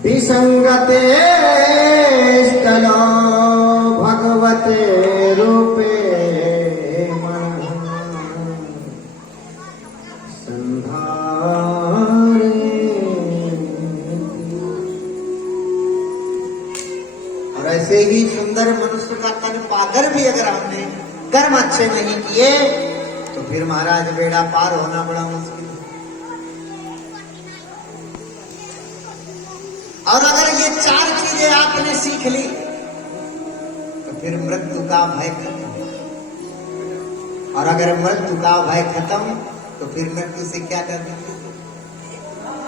विसंगते स्थलो भगवते रूपे संधारे। और ऐसे ही सुंदर मनुष्य का तन पाकर भी अगर हमने कर्म अच्छे नहीं किए तो फिर महाराज बेड़ा पार होना बड़ा मुश्किल। और अगर ये चार चीजें आपने सीख ली तो फिर मृत्यु का भय खत्म। और अगर मृत्यु का भय खत्म तो फिर मृत्यु से क्या डरना।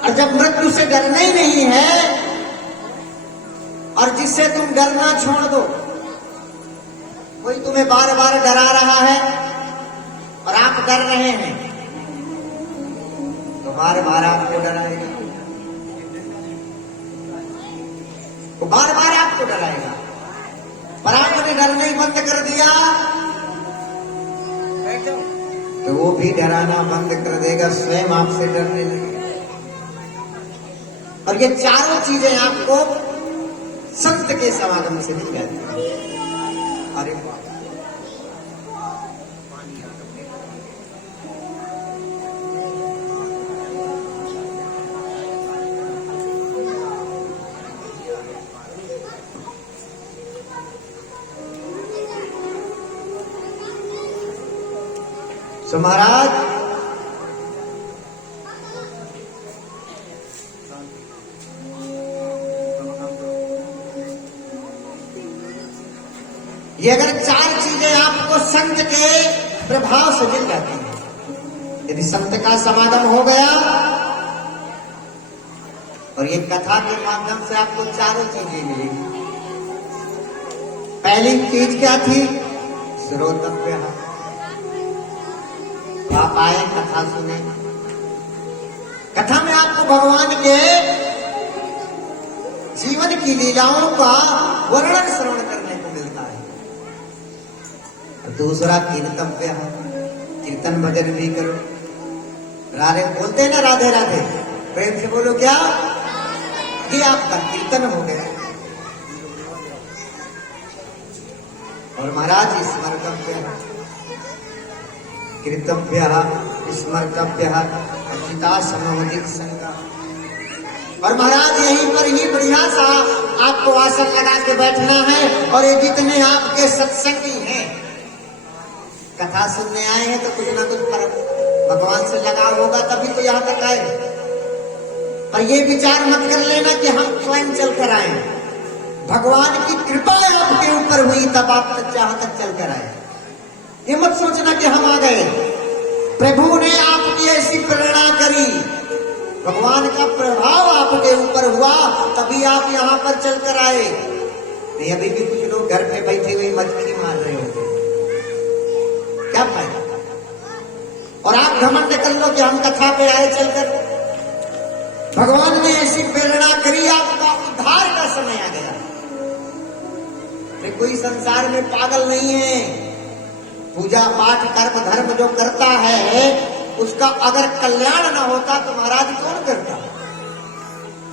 और जब मृत्यु से डरना ही नहीं है और जिससे तुम डरना छोड़ दो, कोई तुम्हें बार बार डरा रहा है और आप डर रहे हैं तो बार बार आपको डराएगा, वो बार बार आपको डराएगा। पर आपने डरना ही बंद कर दिया तो वो भी डराना बंद कर देगा, स्वयं आपसे डरने लगेगा। और ये चारों चीजें आपको संत के समागम से मिल जाती है। अरे तो महाराज ये अगर चार चीजें आपको संत के प्रभाव से मिल जाती हैं, यदि संत का समागम हो गया और ये कथा के माध्यम से आपको चारों चीजें मिलेंगी। पहली चीज क्या थी? श्रोतव्य। आप आए, कथा सुने, कथा में आपको भगवान के जीवन की लीलाओं का वर्णन श्रवण करने को मिलता है। दूसरा कीर्तव्य, कीर्तन भजन भी करो। राधे बोलते हैं ना, राधे राधे, प्रेम से बोलो क्या, ये आपका कीर्तन हो गया। और महाराज स्मर्तव्य, कीर्तव्य स्मर्तव्य अचिता समोदित संग। और महाराज यहीं पर ही बढ़िया सा आपको आसन लगा के बैठना है। और ये जितने आपके सत्संगी हैं, कथा सुनने आए हैं तो कुछ ना कुछ भगवान से लगाव होगा तभी तो यहाँ तक आए। पर ये विचार मत कर लेना कि हम स्वयं चल कर आए, भगवान की कृपा आपके ऊपर हुई तब आप जहां तक चल कर आए। ये मत सोचना कि हम आ गए, प्रभु ने आपकी ऐसी प्रेरणा करी, भगवान का प्रभाव आपके ऊपर हुआ तभी आप यहाँ पर चलकर आए। नहीं अभी भी कुछ लोग घर पे बैठे हुए मछली मार रहे होते, क्या फायदा। और आप घमंड कर लो कि हम कथा पे आए चलकर। भगवान ने ऐसी प्रेरणा करी, आपका उद्धार का समय आ गया। कोई संसार में पागल नहीं है। पूजा पाठ कर्म धर्म जो करता है उसका अगर कल्याण ना होता तो महाराज कौन करता,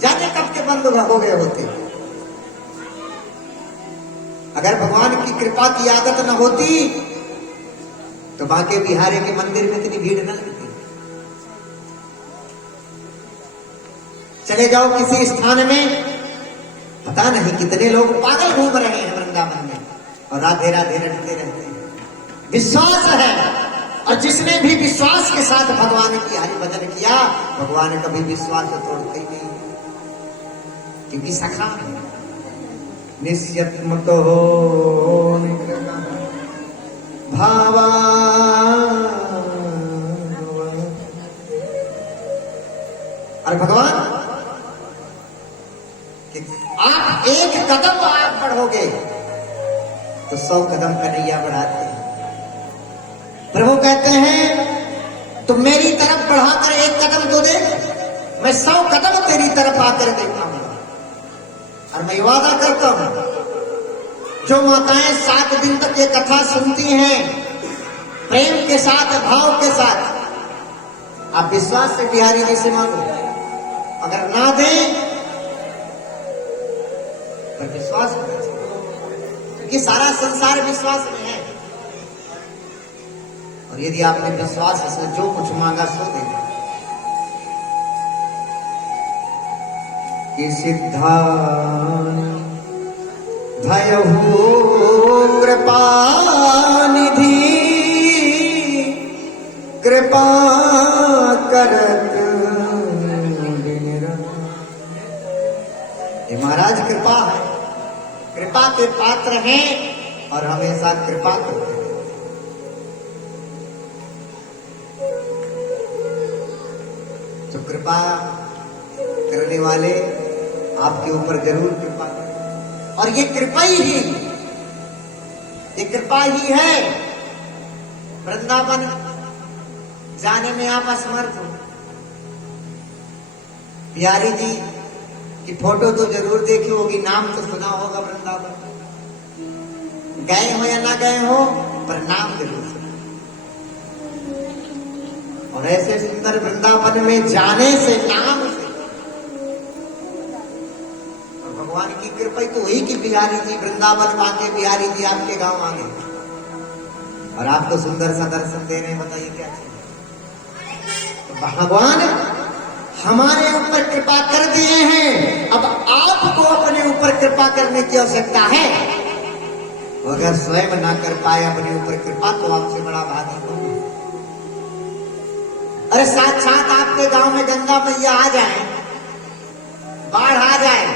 जाने कब के बंद हो गए होते। अगर भगवान की कृपा की आदत न होती तो बांके बिहारी के मंदिर में इतनी भीड़ न लगती। चले जाओ किसी स्थान में, पता नहीं कितने लोग पागल घूम रहे हैं वृंदावन में और राधे राधे रटते रहते हैं। विश्वास है, और जिसने भी विश्वास के साथ भगवान की हरि भजन किया, भगवान कभी विश्वास तोड़ते ही नहीं, क्योंकि सखा है। निश्चित मत हो भावा। और भगवान आप एक कदम आप बढ़ोगे तो 100 कदम कन्हैया बढ़ाते हैं। प्रभु कहते हैं तुम मेरी तरफ बढ़ाकर एक कदम तो दे, मैं 100 कदम तेरी तरफ आकर देखा हूं। और मैं वादा करता हूं जो माताएं 7 दिन तक ये कथा सुनती हैं प्रेम के साथ, भाव के साथ, आप विश्वास से बिहारी जी से मांगो, अगर ना दें पर विश्वास होना चाहिए, क्योंकि सारा संसार विश्वास में है। और यदि आपने विश्वास से जो कुछ मांगा सो देना। कि सिद्धा भयहु कृपा निधि कृपा करत। ये महाराज कृपा है, कृपा के पात्र हैं और हमेशा कृपा करते हैं। तो कृपा करने वाले आपके ऊपर जरूर कृपा करें। और ये कृपा ही है। वृंदावन जाने में आप असमर्थ हो। बिहारी जी की फोटो तो जरूर देखी होगी, नाम तो सुना होगा वृंदावन। गए हो या ना गए हो पर नाम जरूर सुना। और ऐसे सुंदर वृंदावन में जाने से, नाम से, और भगवान की कृपा तो हुई कि बिहारी जी वृंदावन आके बिहारी जी आपके गांव आ गए और आपको सुंदर सा दर्शन दे रहे हैं। बताइए क्या चाहिए। भगवान हमारे ऊपर कृपा कर दिए हैं, अब आपको अपने ऊपर कृपा करने की आवश्यकता है। अगर स्वयं ना कर पाए अपने ऊपर कृपा तो आपसे बड़ा भागी कौन है। अरे साक्षात आपके गांव में गंगा मैया आ जाए, बाढ़ आ जाए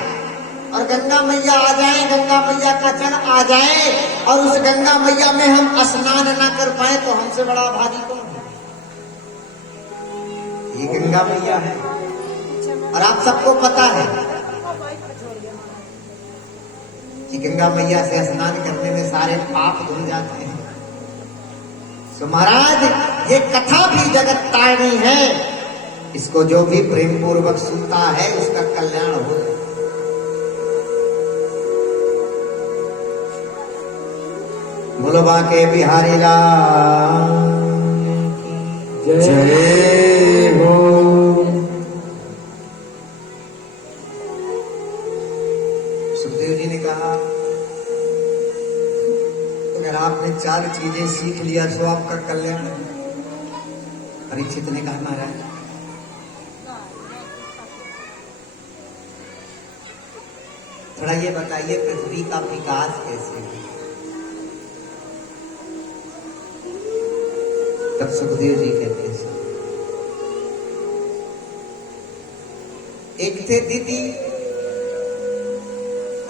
और गंगा मैया आ जाए, गंगा मैया का जल आ जाए और उस गंगा मैया में हम स्नान ना कर पाए तो हमसे बड़ा भागी कौन है। ये गंगा मैया है और आप सबको पता है कि गंगा मैया से स्नान करने में सारे पाप धुल जाते हैं। तो महाराज ये कथा भी जगत तारिणी है, इसको जो भी प्रेम पूर्वक सुनता है उसका कल्याण हो। बोलो बाके बिहारी लाल जय हो। सुखदेव जी ने कहा अगर आपने 4 चीजें सीख लिया तो आपका कल्याण। परीक्षित ने कहा महाराज थोड़ा ये बताइए पृथ्वी का विकास कैसे हुआ। तब सुखदेव जी कहते हैं एक थे दिति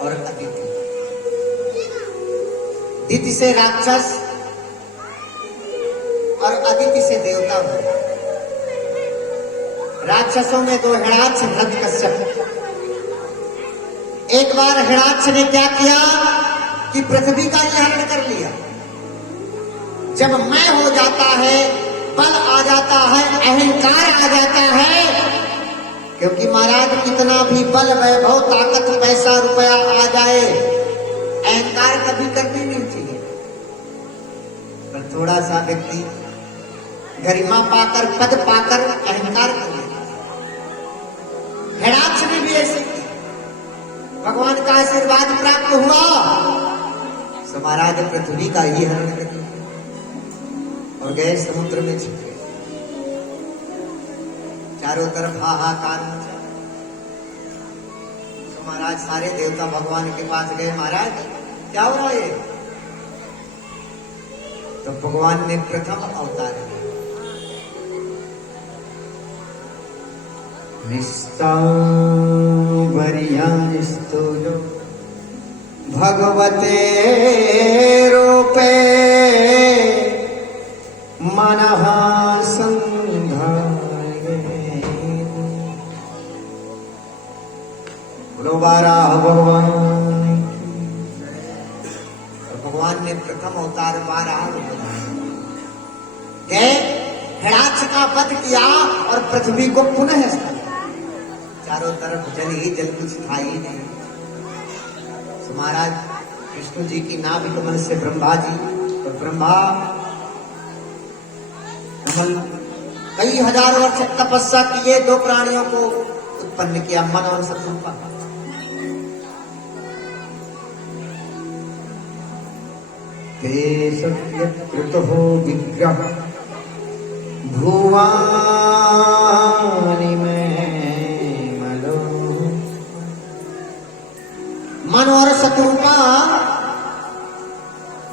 और अदिति। दिति से राक्षस और अदिति से देवता हुए। राक्षसों में 2 हिरण्याक्ष हिरण्यकश्यप। एक बार हिरण्याक्ष ने क्या किया कि पृथ्वी का हरण कर लिया। जब मैं हो जाता है, बल आ जाता है, अहंकार आ जाता है, क्योंकि महाराज कितना भी बल वैभव ताकत पैसा रुपया आ जाए अहंकार कभी करनी नहीं चाहिए। पर थोड़ा सा व्यक्ति गरिमा पाकर पद पाकर अहंकार कर लेता। हिरण्याक्ष ने भी ऐसे किया, भगवान का आशीर्वाद प्राप्त हुआ तो महाराज पृथ्वी का ही हरण कर लिया और गए समुद्र में छिप गए। चारों तरफ हाहाकार मचा। तो महाराज सारे देवता भगवान के पास गए, महाराज क्या हो रहा है। तो भगवान ने प्रथम अवतार लिया। निस्तावरियास्तुलो भगवते रूपे मनः संधाये। बोलो बारह भगवान। भगवान ने प्रथम अवतार 12 रूप गए, हिरण्याक्ष का वध किया और पृथ्वी को पुनः स्थापित। चारों तरफ जल ही जल, कुछ था ही नहीं। तो महाराज विष्णु जी की नाभि कमल से ब्रह्मा जी और ब्रह्मा कमल कई हजारों वर्ष तपस्या किए 2 प्राणियों को उत्पन्न उत्पन्न किया, मन और शत्रुपा। ते सत्यकृतो विग्रह भुवानि में मलो। मन और शत्रुपा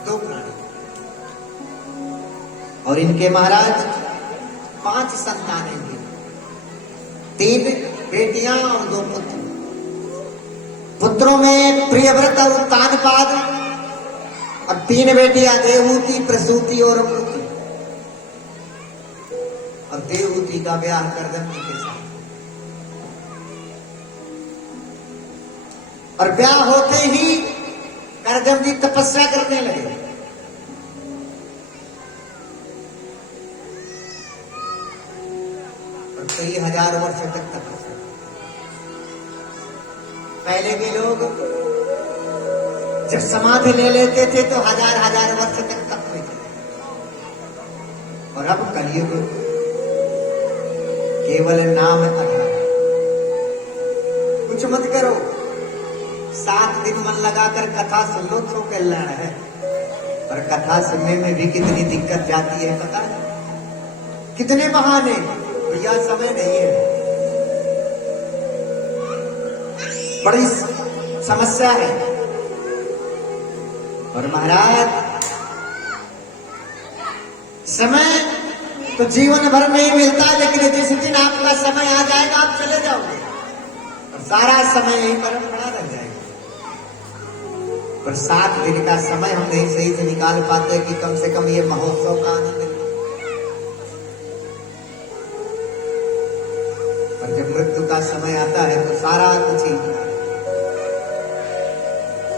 दो प्राणी, और इनके महाराज 5 संतानें थी, 3 बेटियां और 2 पुत्र। पुत्रों में प्रियव्रत और उत्तानपाद, और 3 बेटियां देवहूति, प्रसूति और अमृति। और देवहूति का ब्याह करदम्य के साथ, और ब्याह होते ही करदम जी तपस्या करने लगे। और कई हजार वर्ष तक तपस्या। पहले के लोग जब समाधि ले लेते थे तो हजार हजार वर्ष तक तप में थे, और अब कलयुग केवल नाम आधार। कुछ मत करो, 7 दिन मन लगाकर कथा सुन लो तो कल्याण है। और कथा सुनने में भी कितनी दिक्कत जाती है पता है? कितने बहाने, भैया समय नहीं है, बड़ी समस्या है। और महाराज समय तो जीवन भर में ही मिलता है, लेकिन जिस दिन आपका समय आ जाएगा आप चले जाओगे, और सारा समय यहीं पर पड़ा रह जाएगा। पर 7 दिन का समय हम नहीं सही से निकाल पाते कि कम से कम ये महोत्सव का आनंद ले। और जब मृत्यु का समय आता है तो सारा कुछ ही।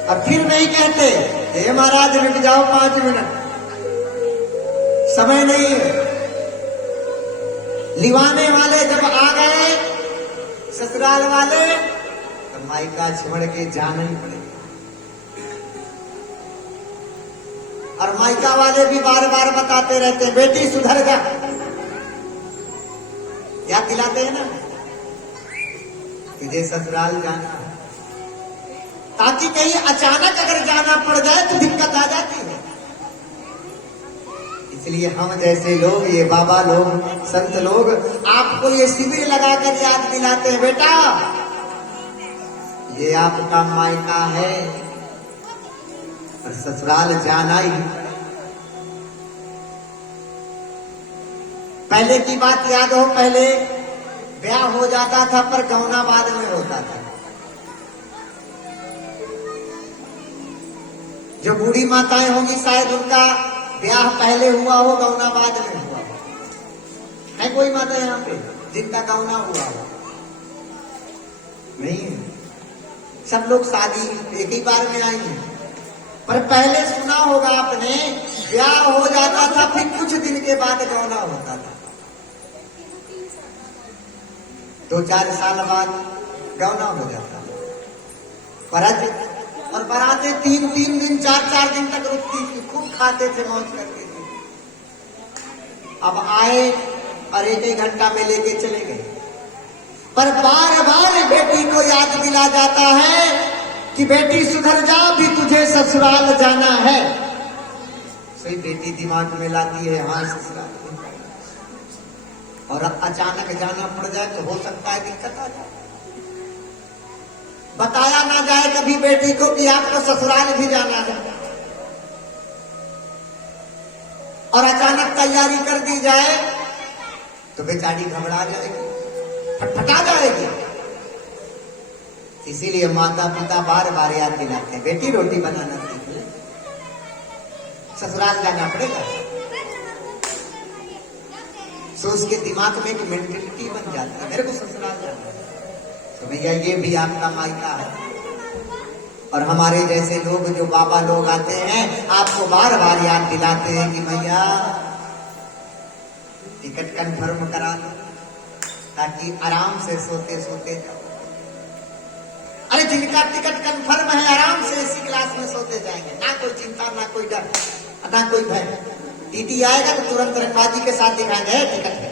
अब फिर नहीं कहते हे महाराज रुक जाओ 5 मिनट, समय नहीं है। लिवाने वाले जब आ गए, ससुराल वाले, तो मायका छोड़ के जाना ही पड़ेगा। और मायका वाले भी बार बार बताते रहते हैं बेटी सुधर जा, याद दिलाते हैं ना, तुझे ससुराल जाना है, ताकि कहीं अचानक अगर जाना पड़ जाए तो दिक्कत आ जाती है। इसलिए हम जैसे लोग, ये बाबा लोग, संत लोग आपको ये शिविर लगाकर याद दिलाते हैं बेटा ये आपका मायका है और ससुराल जाना ही। पहले की बात याद हो, पहले ब्याह हो जाता था पर गौना बाद में होता था। जो बूढ़ी माताएं होंगी शायद उनका ब्याह पहले हुआ हो, गौना बाद में हुआ हो। है कोई माता यहाँ पे जिनका गौना हुआ हो? नहीं है, सब लोग शादी एक ही बार में आई है। पर पहले सुना होगा आपने, ब्याह हो जाता था फिर कुछ दिन के बाद गौना होता था। 2-4 साल बाद गौना हो जाता था। और बरातें 3-3 दिन 4-4 दिन तक रुकती थी, खूब खाते थे, मौज करते थे। अब आए और 1-1 घंटा में लेके चले गए। पर बार बार बेटी को याद दिला जाता है कि बेटी सुधर जा, भी तुझे ससुराल जाना है। सही बेटी दिमाग में लाती है हाँ ससुराल, और अचानक जाना पड़ जाए तो हो सकता है दिक्कत आ जाए। बताया ना जाए कभी बेटी को कि आपको ससुराल भी जाना है, और अचानक तैयारी कर दी जाए तो बेचारी घबरा जाएगी, फटफटा जाएगी। इसीलिए माता पिता बार बार याद दिलाते हैं बेटी रोटी बनाना सीख ले, ससुराल जाना पड़ेगा। तो उसके दिमाग में एक मेंटेलिटी बन जाता है मेरे को ससुराल जाना है। तो भैया ये भी आपका मायका है। और हमारे जैसे लोग जो बाबा लोग आते हैं आपको बार बार याद दिलाते हैं कि भैया टिकट कंफर्म करा दो, ताकि आराम से सोते सोते जाओ। अरे जिनका टिकट कंफर्म है आराम से इसी क्लास में सोते जाएंगे, ना कोई चिंता, ना कोई डर, ना कोई भय। टीटी आएगा तो तुरंत रंगबाजी के साथ दिखाएंगे टिकट है।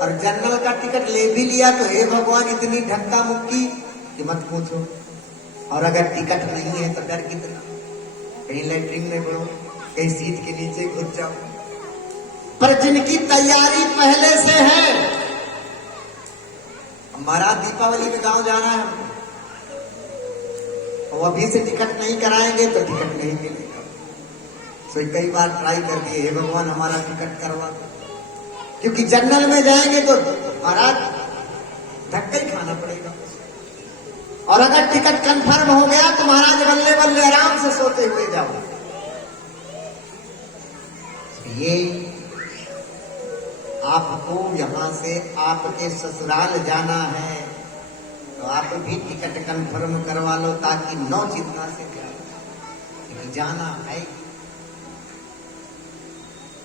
और जनरल का टिकट ले भी लिया तो हे भगवान इतनी धक्का मुक्की कि मत पूछो। और अगर टिकट नहीं है तो डर कितना, कहीं लैट्रिन में पड़ो, कहीं सीट के नीचे घुस जाओ। पर जिनकी तैयारी पहले से है, हमारा दीपावली में गांव जाना है हमको, और अभी से टिकट नहीं कराएंगे तो टिकट नहीं मिलेगा। तो कई बार ट्राई कर दिए, हे भगवान हमारा टिकट करवा, क्योंकि जनरल में जाएंगे तो महाराज धक्का ही खाना पड़ेगा। और अगर टिकट कंफर्म हो गया तो महाराज बल्ले बल्ले आराम से सोते हुए जाओ। ये आपको यहां से आपके ससुराल जाना है तो आप भी टिकट कंफर्म करवा लो, ताकि नौ चिंता से जाना है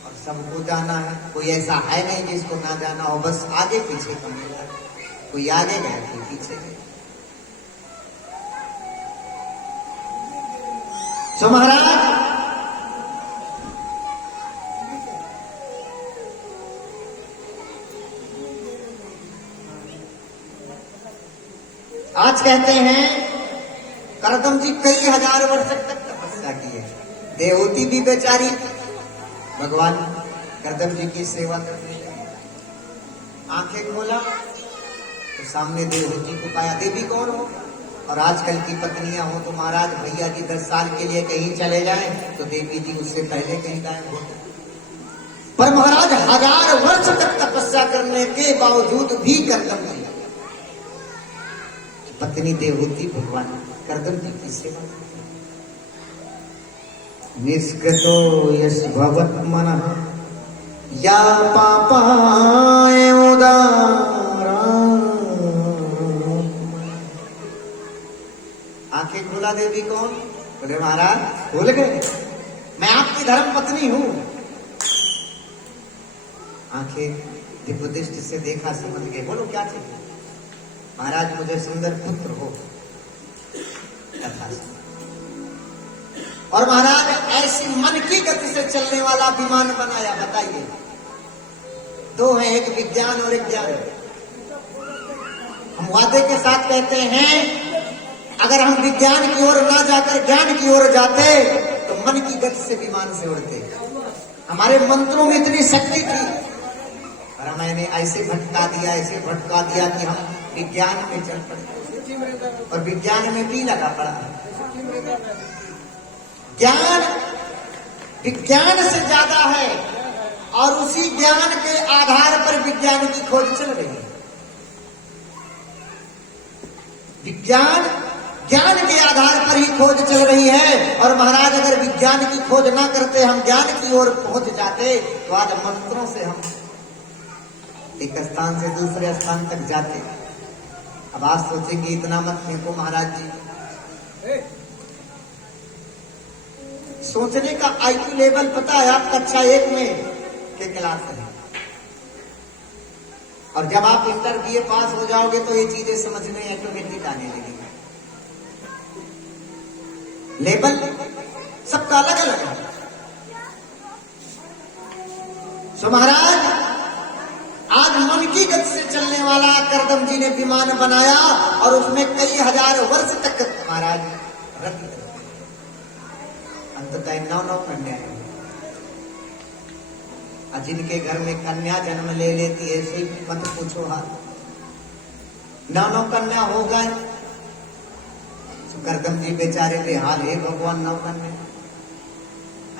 और सबको जाना है। कोई ऐसा है नहीं जिसको ना जाना हो, बस आगे पीछे का मिला, कोई आगे गया कोई पीछे गया। तो महाराज आज कहते हैं करदम जी कई हजार वर्ष तक तपस्या की है। देवहूति भी बेचारी भगवान करदम जी की सेवा करने लगी। आंखें खोला तो सामने देवहूति को पाया। देवी कौन हो? और आजकल की पत्नियां हो तो महाराज भैया जी 10 साल के लिए कहीं चले जाएं तो देवी जी उससे पहले कहीं गायब होते। पर महाराज 1000 वर्ष तक तपस्या करने के बावजूद भी करदम जी पत्नी देवहूति भगवान करदम जी की सेवा। निष्कृतो यश भवत मनः या पापाय उदारा। आंखें खोला देवी कौन? बोले महाराज खोल गए, मैं आपकी धर्म पत्नी हूं। आंखें दिव्य दृष्टि से देखा, समझ गए। बोलो क्या चाहिए? महाराज मुझे सुंदर पुत्र हो। और महाराज ऐसी मन की गति से चलने वाला विमान बनाया। बताइए, 2 हैं, एक विज्ञान और एक ज्ञान। हम वादे के साथ कहते हैं अगर हम विज्ञान की ओर ना जाकर ज्ञान की ओर जाते तो मन की गति से विमान से उड़ते। हमारे मंत्रों में इतनी शक्ति थी, पर मैंने ऐसे भटका दिया, ऐसे भटका दिया कि हम विज्ञान में चल पड़े और विज्ञान में भी लगा पड़ा। ज्ञान विज्ञान से ज्यादा है और उसी ज्ञान के आधार पर विज्ञान की खोज चल रही है। विज्ञान ज्ञान के आधार पर ही खोज चल रही है। और महाराज अगर विज्ञान की खोज ना करते, हम ज्ञान की ओर पहुंच जाते तो आज मंत्रों से हम एक स्थान से दूसरे स्थान तक जाते। अब आप सोचेंगे इतना मत फेंको महाराज जी। सोचने का आईक्यू लेवल पता है आप कक्षा 1 में के क्लास है, और जब आप इंटर बीए पास हो जाओगे तो ये चीजें समझने ऑटोमेटिक आने लगेगी। लेवल सबका अलग अलग है। सो महाराज आज मन की गति से चलने वाला करदम जी ने विमान बनाया और उसमें कई हजार वर्ष तक महाराज रख अंततः 9 कन्याएं। जिनके घर में कन्या जन्म ले लेती है ऐसे मत पूछो हाल। 9 कन्या हो गए। करदम जी बेचारे बेहाल है भगवान। 9 कन्या।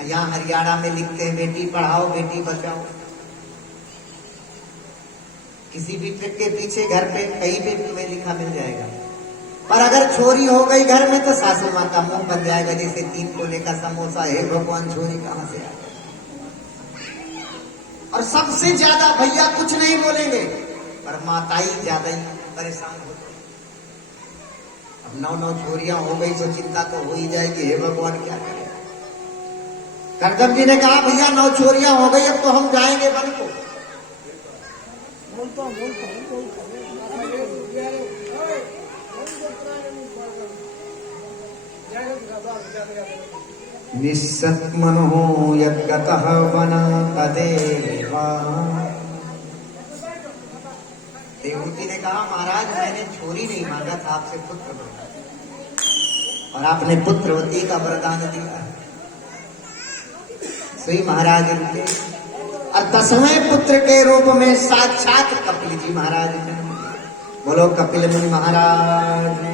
यहाँ हरियाणा में लिखते हैं बेटी पढ़ाओ बेटी बचाओ। किसी भी ट्रक के पीछे घर पे कहीं पे तुम्हें लिखा मिल जाएगा। पर अगर छोरी हो गई घर में तो सासू माँ का मुंह बन जाएगा जैसे 3 कोने का समोसा। है भगवान छोरी कहां से आ गई? और सबसे ज्यादा भैया कुछ नहीं बोलेंगे पर माताई ज्यादा ही परेशान होती। अब 9 छोरियां हो गई तो चिंता तो हो ही जाएगी। हे भगवान क्या करें? करदम जी ने कहा भैया 9 छोरियां हो गई, अब तो हम जाएंगे वन को। निस्सत्मनो यद्गतः वना तदेवा। हमने छोरी नहीं मांगा था, आपसे पुत्र मांगा और आपने पुत्रवती का वरदान दिया। श्री महाराज रुके और 10वें पुत्र के रूप में साक्षात कपिल जी महाराज ने। बोलो कपिल मुनि महाराज ने।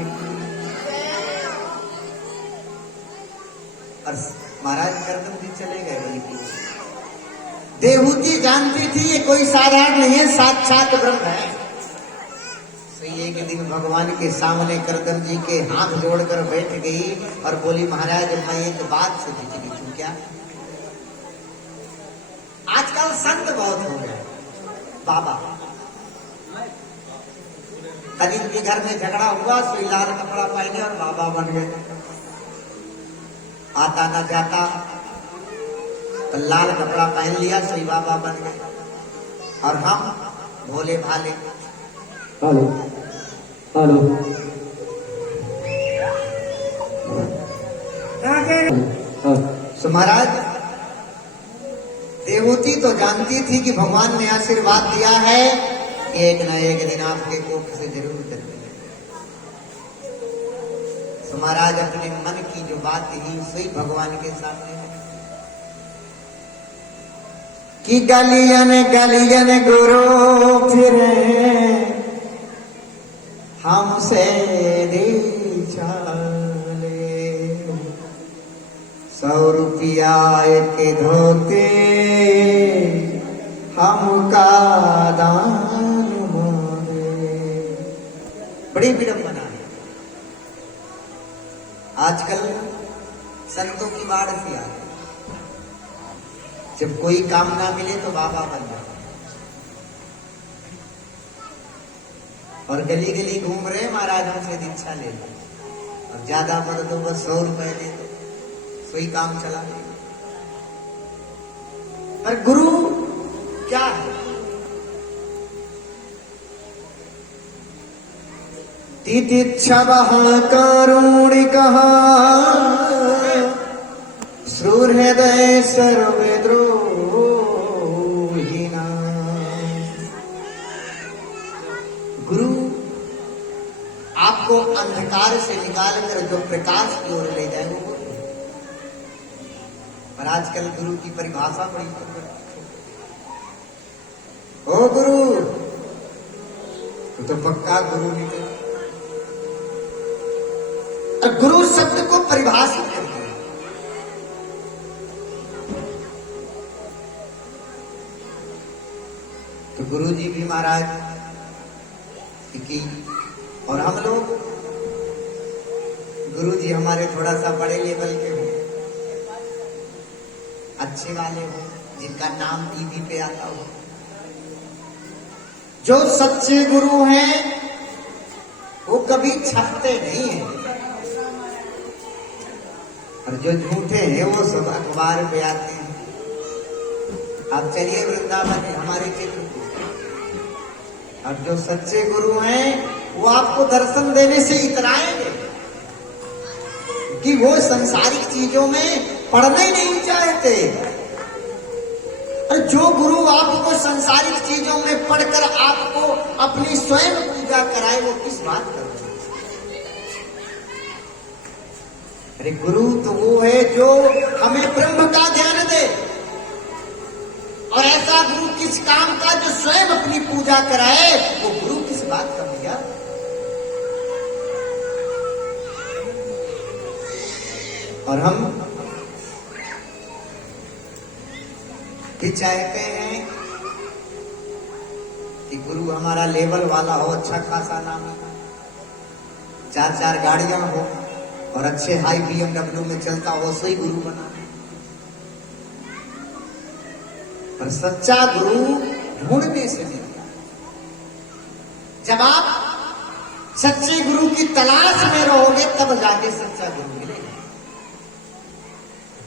और महाराज गर्दन भी चले गए। बल्कि देवहूति जानती थी ये कोई साधारण नहीं है, साक्षात ब्रह्म है। एक दिन भगवान के सामने करदम जी के हाथ जोड़कर बैठ गई और बोली, महाराज मैं एक बात से पूछूं क्या? आजकल संत बहुत हो गए बाबा। कभी के घर में झगड़ा हुआ, सोई लाल कपड़ा पहने और बाबा बन गए। आता न जाता तो लाल कपड़ा पहन लिया, सोई बाबा बन गए। और हम भोले भाले। हेलो हेलो तो महाराज देवहूति तो जानती थी कि भगवान ने आशीर्वाद दिया है कि एक न एक दिन आपके कोख से जरूर जन्मेंगे। तो महाराज अपने मन की जो बात ही सही भगवान के सामने है कि गलियन गलियन गुरु फिरे हमसे दे चाले 100 रुपया के धोते हमका दान मांगे। बड़ी विडंबना है। आजकल संतों की बाढ़ सी आ गई। जब कोई काम ना मिले तो बाबा बन जाए और गली गली घूम रहे, महाराज हमसे दीक्षा ले लो और ज्यादा पड़ दो, बस 100 रुपए दे दो, सोई काम चला ले। पर गुरु क्या है? तितिच्छव कारुणिकः सुहृदय सर्वद्रोहिणा। गुरु आपको अंधकार से निकालकर जो प्रकाश की ओर ले जाए वो। पर आजकल गुरु की परिभाषा बड़ी ओ गुरु तो पक्का गुरु निकले। गुरु शब्द को परिभाषित करते हैं। तो गुरु जी भी महाराज की और हम लोग गुरु जी हमारे थोड़ा सा बड़े लेवल के हो, अच्छे वाले हो, जिनका नाम टीवी पे आता हो। जो सच्चे गुरु हैं वो कभी छपते नहीं हैं और जो झूठे हैं वो सब अखबार पे आते हैं। आप चलिए वृंदावन में हमारे चित्र, और जो सच्चे गुरु हैं वो आपको दर्शन देने से इतराएंगे कि वो संसारिक चीजों में पढ़ना ही नहीं चाहते। और जो गुरु आपको संसारिक चीजों में पढ़कर आपको अपनी स्वयं पूजा कराए, वो किस बात कर रहे हैं? अरे गुरु तो वो है जो हमें ब्रह्म का ज्ञान दे। और ऐसा गुरु किस काम का जो स्वयं अपनी पूजा कराए, वो गुरु किस बात का भैया? और हम कि चाहते हैं कि गुरु हमारा लेवल वाला हो, अच्छा खासा नाम हो, 4 गाड़ियां हो और अच्छे हाई BMW में चलता हो, सही गुरु बना। पर सच्चा गुरु ढूंढने से मिलता। जब आप सच्चे गुरु की तलाश में रहोगे तब जाके सच्चा गुरु मिलेगा।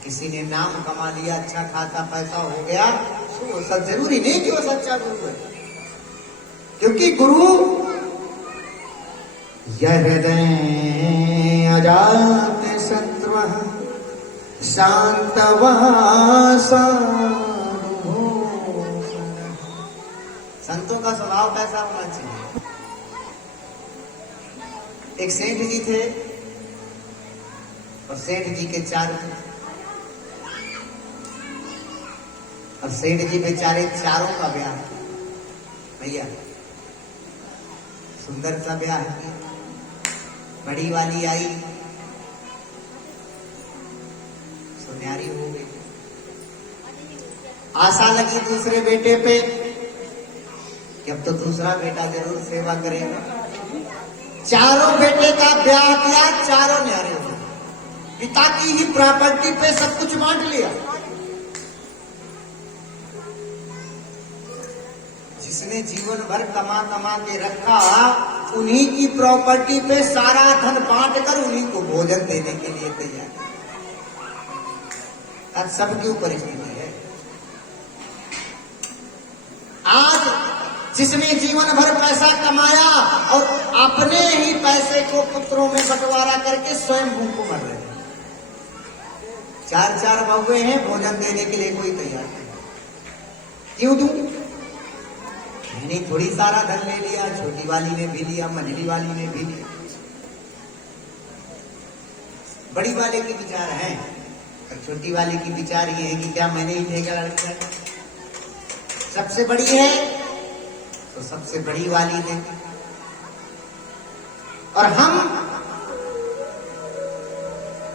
किसी ने नाम कमा लिया, अच्छा खासा पैसा हो गया, तो सब जरूरी नहीं कि वो सच्चा गुरु है। क्योंकि गुरु यह हृदय अजात शत्रु शांतवासा। संतों का स्वभाव कैसा होना चाहिए? एक सेठ जी थे और सेठ जी के 4 और सेठ जी बेचारे चारों का ब्याह भैया सुंदर सा ब्याह किया। बड़ी वाली आई सुन्यारी हो गई। आशा लगी दूसरे बेटे पे कि अब तो दूसरा बेटा जरूर सेवा करेगा। चारों बेटे का ब्याह किया, चारों न्यारे हो गए। पिता की ही प्रॉपर्टी पे सब कुछ बांट लिया। जिसने जीवन भर कमा कमा के रखा उन्हीं की प्रॉपर्टी पे सारा धन बांट कर उन्हीं को भोजन देने के लिए तैयार। आज सबकी ऊपर स्थिति है। आज जिसने जीवन भर पैसा कमाया और अपने ही पैसे को पुत्रों में बंटवारा करके स्वयं भूख को मर रहे हैं। 4 बहुए हैं, भोजन देने के लिए कोई तैयार नहीं। क्यों दूं? मैंने थोड़ी सारा धन ले लिया, छोटी वाली ने भी लिया, मंझली वाली ने भी लिया। बड़ी वाले की विचार है और छोटी वाली की विचार ये है कि क्या मैंने ही ठेका लड़का सबसे बड़ी है तो सबसे बड़ी वाली ने। और हम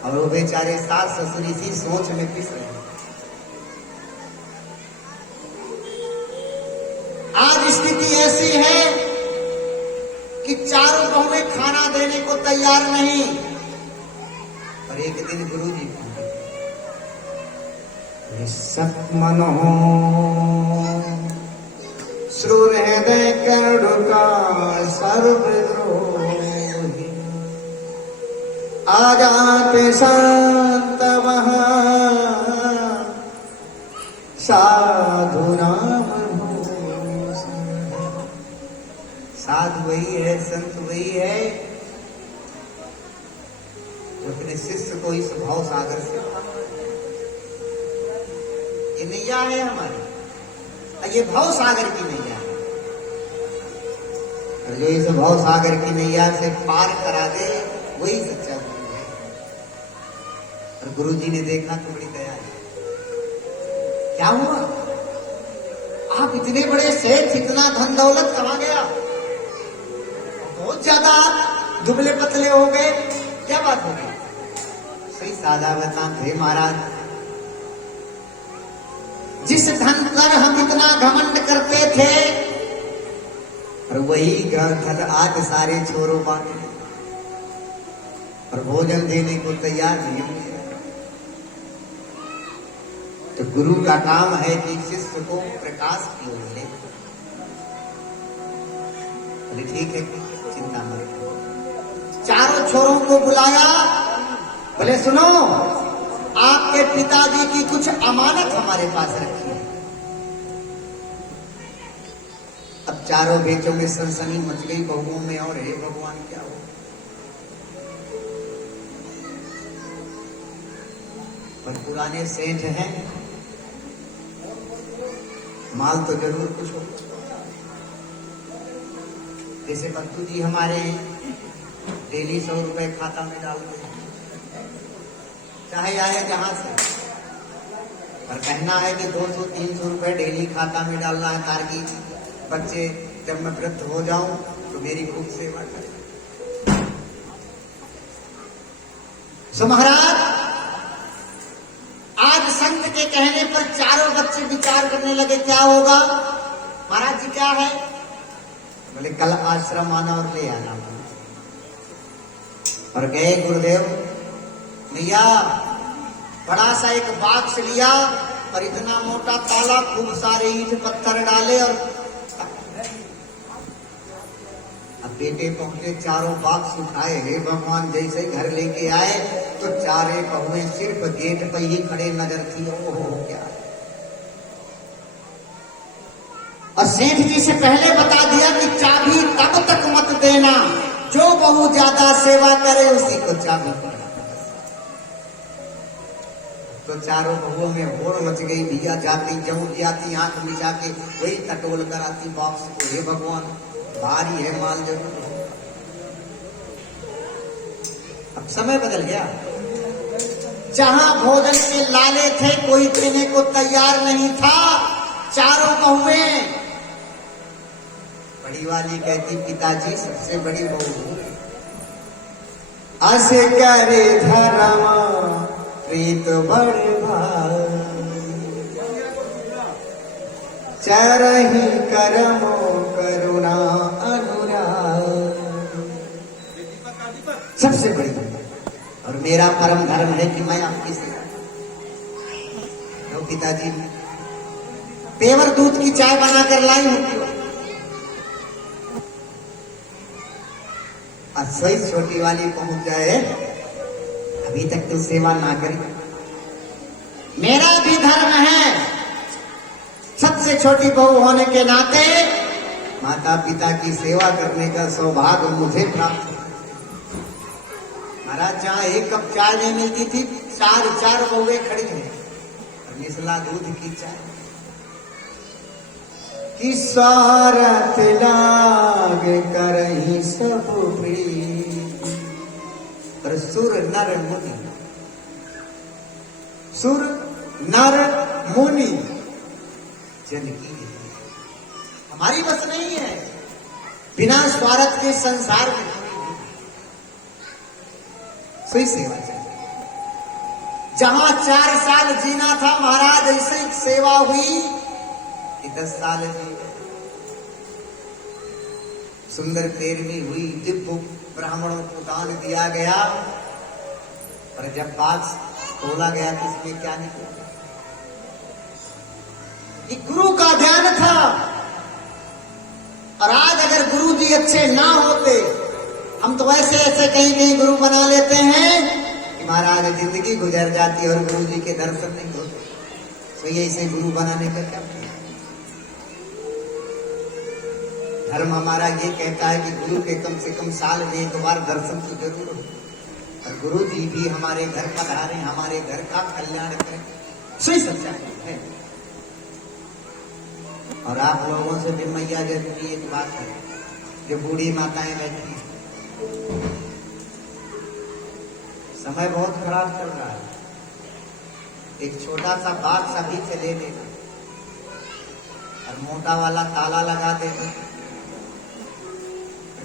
और वो बेचारे सास ससुर इसी सोच में पिस रहे हैं। आज स्थिति ऐसी है कि चारों बहुएं खाना देने को तैयार नहीं। और एक दिन गुरुजी सत मनो श्रूर हृदय करुणा सर्वद्रोही आजाते संत साधु नाम। साधु वही है, संत वही है जो अपने शिष्य को इस भाव सागर से, ये नैया है हमारी, ये भाव सागर की नैया है। और जो इस भाव सागर की नैया से पार करा दे वही सच्चा गुरु है। और गुरु जी ने देखा तो बड़ी दया है। क्या हुआ? आप इतने बड़े सेठ, इतना धन दौलत कहाँ गया? बहुत ज्यादा आप दुबले पतले हो गए, क्या बात हो गई? सही सादा बता थे महाराज, जिस धन पर हम इतना घमंड करते थे और वही धन आज सारे छोरों बांटे और भोजन देने को तैयार नहीं हुए। तो गुरु का काम है कि शिष्य को प्रकाश की ओर ले। बोले ठीक है, चिंता मत करो। चारों छोरों को बुलाया, बोले सुनो, आपके पिताजी की कुछ अमानत हमारे पास रखी है। अब चारों बेटों में सनसनी मच गई, बहुओं में, और हे भगवान क्या हो। पर पुराने सेठ हैं, माल तो जरूर कुछ हो। जैसे बंधु जी हमारे डेली 100 रुपए खाता में डालते हैं, चाहे आए जहां से। पर कहना है कि 200-300 रुपए डेली खाता में डालना है, ताकि बच्चे जब मैं वृद्ध हो जाऊं तो मेरी खूब सेवा करें। सो महाराज, आज संत के कहने पर चारों बच्चे विचार करने लगे क्या होगा। महाराज जी क्या है? बोले कल आश्रम आना और ले आना। और गए गुरुदेव, भैया बड़ा सा एक बाक्स लिया और इतना मोटा ताला, खूब सारे ईंट पत्थर डाले। और अब बेटे पहुंचे, चारों बाक्स उठाए, हे भगवान, जैसे घर लेके आए तो चारे बहुएं सिर्फ गेट पर ही खड़े नजर थी। ओहो क्या। और सेठ जी से पहले बता दिया कि चाबी तब तक मत देना, जो बहु ज्यादा सेवा करे उसी को चाबी पकड़ा। तो चारों बहुओं में होड़ मच गई। भैया जाती जहू जाती आंख मिचा के वही टटोल कर आती बॉक्स को, हे भगवान भारी है माल जरूर। अब समय बदल गया। जहां भोजन के लाले थे कोई देने को तैयार नहीं था। चारों बहुएं, बड़ी वाली कहती पिताजी सबसे बड़ी बहू असे करे धर्म प्रीत बड़े चरही करमो करुणा अनुराग। सबसे बड़ी और मेरा परम धर्म है कि मैं आपकी सेवा। पिताजी पेवर दूध की चाय बनाकर लाई होती। और सोई छोटी वाली पहुंच जाए, अभी तक तो सेवा ना करी। मेरा भी धर्म है, सबसे छोटी बहू होने के नाते माता पिता की सेवा करने का सौभाग्य मुझे प्राप्त हुआ। महाराज जहां एक कप चाय नहीं मिलती थी, चार चार बहुएं खड़ी हैं और निचला दूध की चाय कि स्वार्थ लाग करही सब प्रीत। पर सुर नर मुनि, सुर नर मुनि जन की हमारी बस नहीं है। बिना स्वार्थ के संसार में सोई सेवा चाहिए। जहां 4 साल जीना था महाराज, ऐसे ही सेवा हुई कि 10 साल जी। सुंदर 13वीं हुई, दिव्य ब्राह्मणों को दान दिया गया। पर जब बात खोला गया तो इसमें क्या निकला? कि गुरु का ध्यान था। और आज अगर गुरु जी अच्छे ना होते, हम तो ऐसे ऐसे कहीं कहीं गुरु बना लेते हैं कि महाराज जिंदगी गुजर जाती और गुरु जी के दर्शन नहीं होते। तो ये इसे गुरु बनाने का क्या? धर्म हमारा ये कहता है कि गुरु के कम से कम साल में एक बार दर्शन की जरूरत है। और गुरु जी भी हमारे घर पधारे, हमारे घर का कल्याण करें, सही सच्चाई है। और आप लोगों से भी मैया जरूरी एक बात है, जो बूढ़ी माताएं बैठी हैं, समय बहुत खराब चल रहा है। एक छोटा सा बाग सभी चले देना और मोटा वाला ताला लगा देना,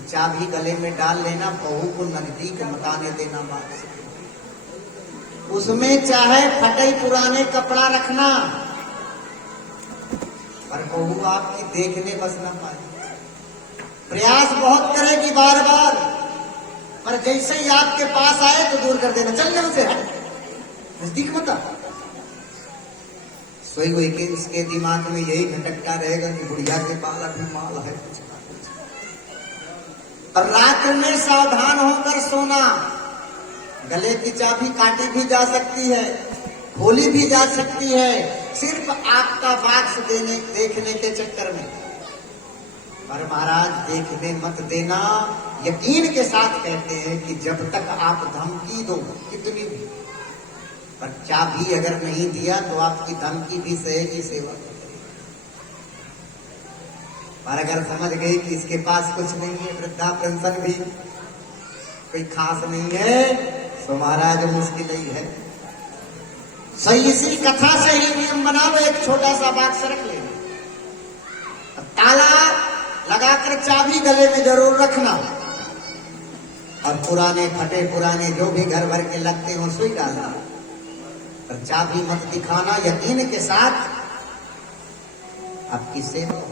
चाबी गले में डाल लेना, बहू को नजदीक मत आने देना बाग से। उसमें चाहे फटे पुराने कपड़ा रखना, पर बहू आपकी देखने बस ना पाए। प्रयास बहुत करेगी बार बार, पर जैसे ही आपके पास आए तो दूर कर देना, चल जाओ से हट, नजदीक मत आ। सोई हुई के इसके दिमाग में यही भटकता रहेगा कि बुढ़िया के बाल अभी माल है कुछ। और रात में सावधान होकर सोना। गले की चाबी काटी भी जा सकती है, खोली भी जा सकती है, सिर्फ आपका वाक्स देखने के चक्कर में। पर महाराज देखने मत देना। यकीन के साथ कहते हैं कि जब तक आप धमकी दो कितनी भी, पर चाबी अगर नहीं दिया तो आपकी धमकी भी सहेगी सेवा। और अगर समझ गए कि इसके पास कुछ नहीं है, वृद्धा पेंशन भी कोई खास नहीं है, तो महाराज मुश्किल ही है। सही इसी कथा से ही नियम बनाओ, एक छोटा सा बाक्स रख ले, ताला लगाकर चाबी गले में जरूर रखना। और पुराने फटे पुराने जो भी घर भर के लगते हो सुई डालना, पर चाबी मत दिखाना। यकीन के साथ आपकी सेवा हो।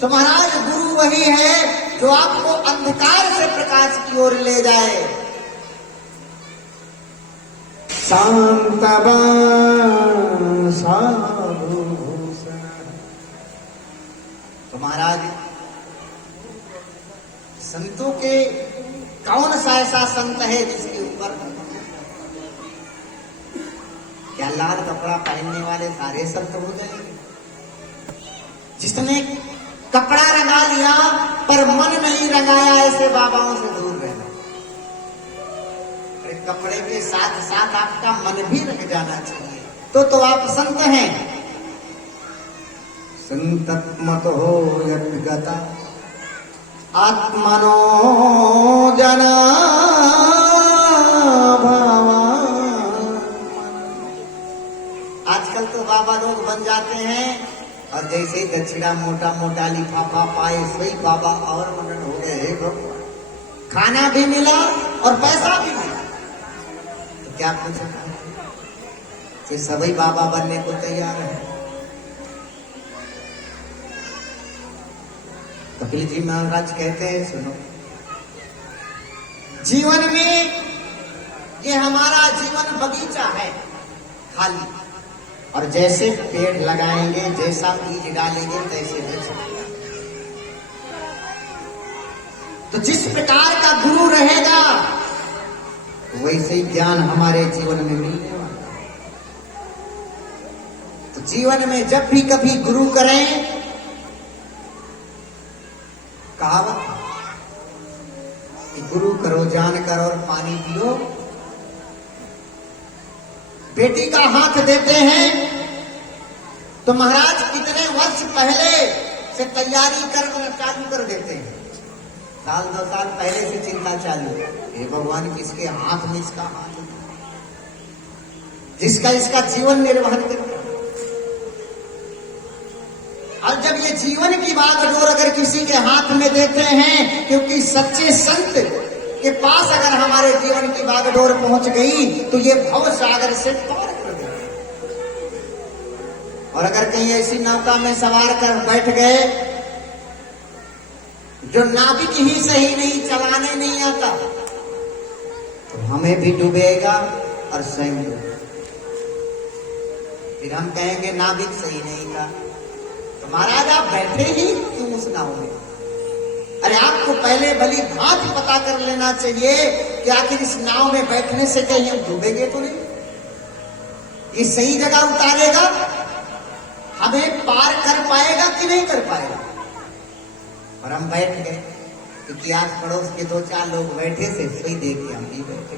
तो महाराज गुरु वही है जो आपको अंधकार से प्रकाश की ओर ले जाए। शांतवान साधुभूषण। तो महाराज संतों के कौन सा ऐसा संत है जिसके ऊपर क्या लाल कपड़ा पहनने वाले सारे संत हो जाएंगे? जिसने कपड़ा रंगा लिया पर मन नहीं रंगाया, ऐसे बाबाओं से दूर रहना। अरे कपड़े के साथ साथ आपका मन भी रंग जाना चाहिए, तो आप संत हैं। संतत्मत हो यद्गता आत्मनो जना बन जाते हैं, और जैसे ही दक्षिणा मोटा मोटा लिफाफा पाए सोई बाबा और मगन हो गए। हे भगवान, खाना भी मिला और पैसा भी मिला, तो क्या पूछा कि सभी बाबा बनने को तैयार है। कपिल जी महाराज कहते हैं, सुनो, जीवन में ये हमारा जीवन बगीचा है खाली, और जैसे पेड़ लगाएंगे, जैसा बीज डालेंगे, तैसे वृक्ष होगा। तो जिस प्रकार का गुरु रहेगा वैसे ही ज्ञान हमारे जीवन में मिलने वाला है। तो जीवन में जब भी कभी गुरु करें, कहावत कि गुरु करो जानकर और पानी पियो। बेटी का हाथ देते हैं तो महाराज कितने वर्ष पहले से तैयारी करना चालू कर देते हैं। साल 2 साल पहले से चिंता चालू, हे भगवान किसके हाथ में इसका हाथ है, जिसका इसका जीवन निर्वहन करता। और जब ये जीवन की बागडोर अगर किसी के हाथ में देते हैं, क्योंकि सच्चे संत के पास अगर हमारे जीवन की बागडोर पहुंच गई तो ये भव सागर से पार कर देते। और अगर कहीं ऐसी नौका में सवार कर बैठ गए जो नाविक ही सही नहीं, चलाने नहीं आता, तो हमें भी डूबेगा और स्वयं डूबेगा। फिर हम कहेंगे नाविक सही नहीं था। तो महाराज आप बैठे ही क्यों उस नाव में? अरे आपको पहले भली भांति पता कर लेना चाहिए कि आखिर इस नाव में बैठने से कहीं हम डूबेंगे तो नहीं, ये सही जगह उतारेगा, हमें पार कर पाएगा कि नहीं कर पाएगा। और हम बैठ गए क्योंकि आस पड़ोस के 2-4 लोग बैठे थे, सही देख के हम भी बैठे,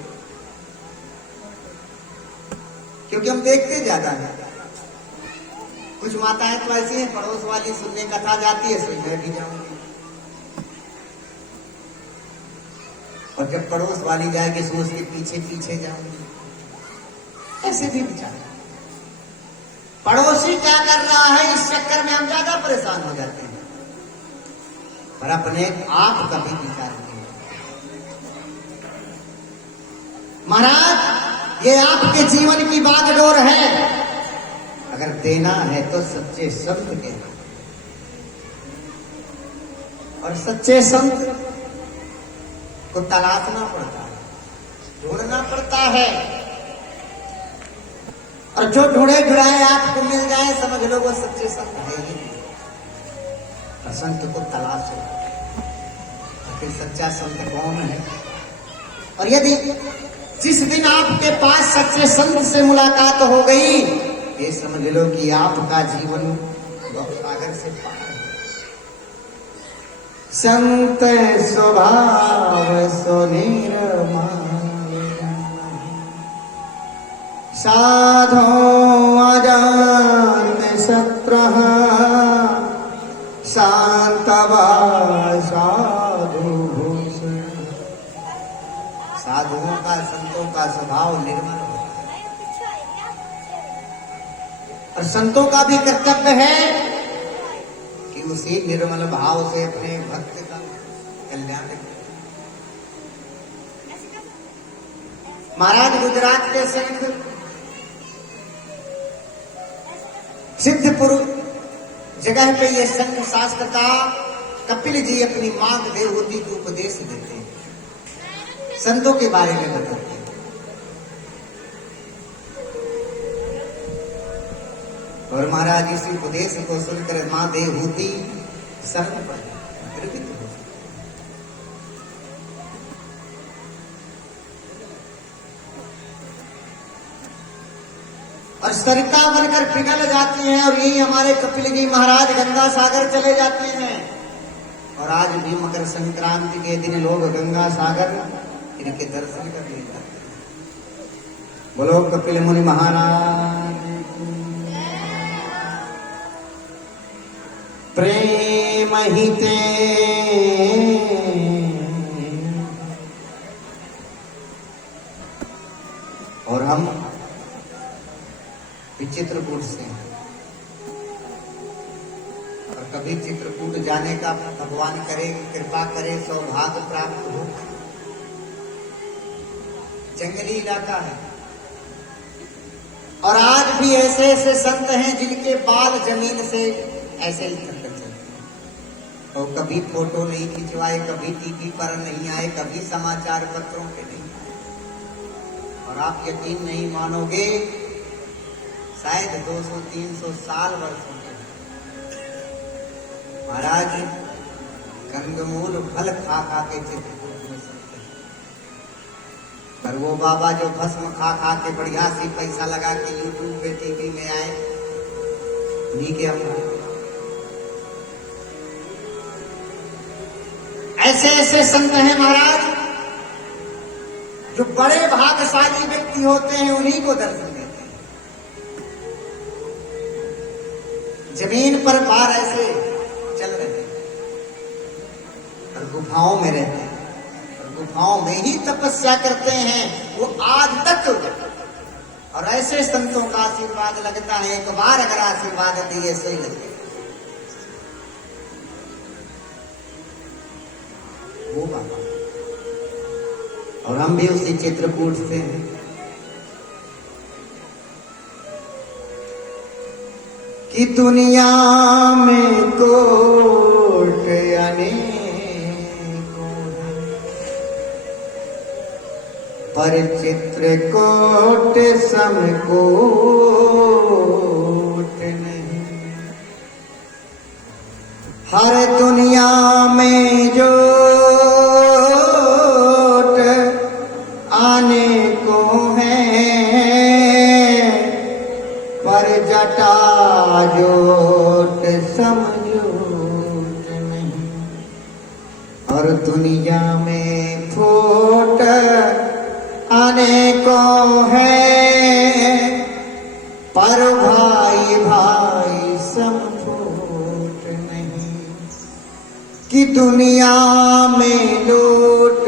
क्योंकि हम देखते ज्यादा है। कुछ माताएं तो ऐसी हैं, पड़ोस वाली सुनने कथा जाती है, सही मैं भी जाऊंगी, और जब पड़ोस वाली जाएगी सो उसके पीछे पीछे जाऊंगी। ऐसे भी विचार, पड़ोसी क्या कर रहा है इस चक्कर में हम ज्यादा परेशान हो जाते हैं, पर अपने आप का भी विचार नहीं। महाराज ये आपके जीवन की बागडोर है, अगर देना है तो सच्चे संत के, और सच्चे संत को तलाशना पड़ता है, ढूंढना पड़ता है। और जो ढूंढे ढूंढाए आपको मिल जाए, समझ लो वो सच्चे संत है ही नहीं। संत को तलाशो, फिर सच्चा संत कौन है? और यदि जिस दिन आपके पास सच्चे संत से मुलाकात हो गई, ये समझ लो कि आपका जीवन सागर से पार है। संत स्वभाव सुनिर्मल, साधो अजात शत्रः, शांतवा साधु भूषण। साधुओं का, संतों का स्वभाव निर्मल होता है, और संतों का भी कर्तव्य है कि उसी निर्मल भाव से अपने भक्त का कल्याण करें। महाराज गुजरात के सिद्धपुर जगह पे ये संघ शास्त्र का कपिल जी अपनी मां देवहूति को उपदेश देते हैं, संतों के बारे में बताते हैं। और महाराज इसी उपदेश को सुनकर मां देवहूति शरण पर गर्वित हो, और सरिता बनकर पिघल जाती हैं, और यही हमारे कपिल जी महाराज गंगा सागर चले जाते हैं। और आज भी मकर संक्रांति के दिन लोग गंगा सागर इनके दर्शन करने जाते हैं। बोलो कपिल मुनि महाराज प्रेम हिते। और हम चित्रकूट से कभी चित्रकूट जाने का भगवान करे, कृपा करे, सौभाग्य प्राप्त हो। जंगली इलाका है और आज भी ऐसे ऐसे संत हैं जिनके बाल जमीन से ऐसे ही चलते चलते हैं और कभी फोटो नहीं खिंचवाए, कभी टीवी पर नहीं आए, कभी समाचार पत्रों पे नहीं आए। और आप यकीन नहीं मानोगे, शायद 200-300 साल वर्षों के महाराज कंदमूल फल खा खा के चित्रकूट में सोते हैं। पर वो बाबा जो भस्म खा खा के बढ़िया सी पैसा लगा के यूट्यूब पे टीवी में आए, उन्हीं के अपना ऐसे ऐसे संत हैं महाराज जो बड़े भाग्यशाली व्यक्ति होते हैं, उन्हीं को दर्शन देते हैं। जमीन पर पार ऐसे चल रहे हैं और गुफाओं में रहते हैं और गुफाओं में ही तपस्या करते हैं वो आज तक। और ऐसे संतों का आशीर्वाद लगता है, एक बार अगर आशीर्वाद दिए सही लगते वो बाबा। और हम भी उसी चित्रकूट से हैं। कि दुनिया में कोट अनेकों हैं, पर चित्रकूट समकोट नहीं। हर दुनिया में जो आने को है, पर जटा जोट समझोट नहीं। और दुनिया में खोट आने को है, पर भाई भाई समझोट नहीं। कि दुनिया में लूट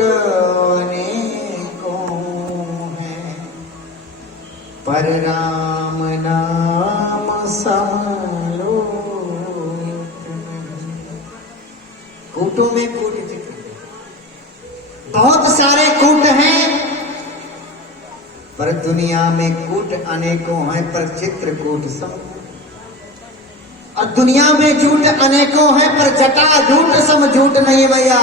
पर राम नाम समलोट नहीं। कूटों में कूट चित्र, बहुत सारे कूट हैं, पर दुनिया में कूट अनेकों हैं, पर चित्रकूट सम। और दुनिया में झूठ अनेकों हैं, पर जटा झूठ सम झूठ नहीं भैया।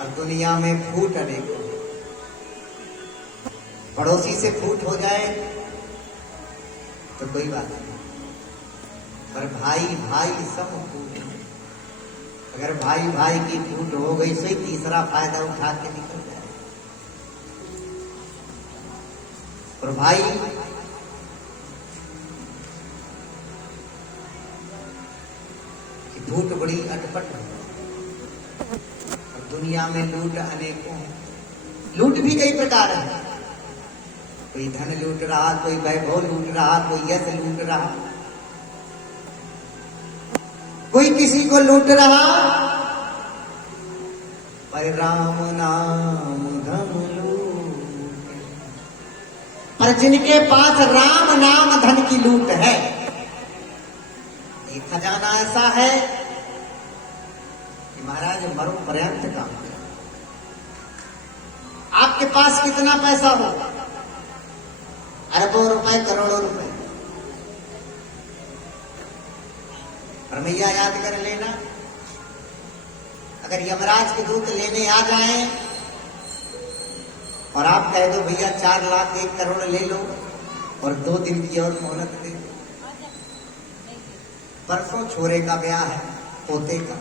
और दुनिया में फूट अनेकों, पड़ोसी से फूट हो जाए तो कोई बात नहीं, पर भाई भाई सब फूट। अगर भाई भाई की फूट हो गई तो तीसरा फायदा उठा के निकल जाए। और भाई की फूट बड़ी अटपट है। और दुनिया में लूट अनेकों, लूट भी कई प्रकार है। कोई धन लूट रहा, कोई वैभव लूट रहा, कोई यश लूट रहा, कोई किसी को लूट रहा। पर राम नाम धन लूट, पर जिनके पास राम नाम धन की लूट है, एक खजाना ऐसा है कि महाराज मरो पर्यंत काम। आपके पास कितना पैसा हो, अरबों रुपए करोड़ों रुपए, रमैया याद कर लेना। अगर यमराज के दूत लेने आ जाएं और आप कह दो भैया 4 लाख 1 करोड़ ले लो और 2 दिन की और मोहलत दे, परसों छोरे का ब्याह है, पोते का,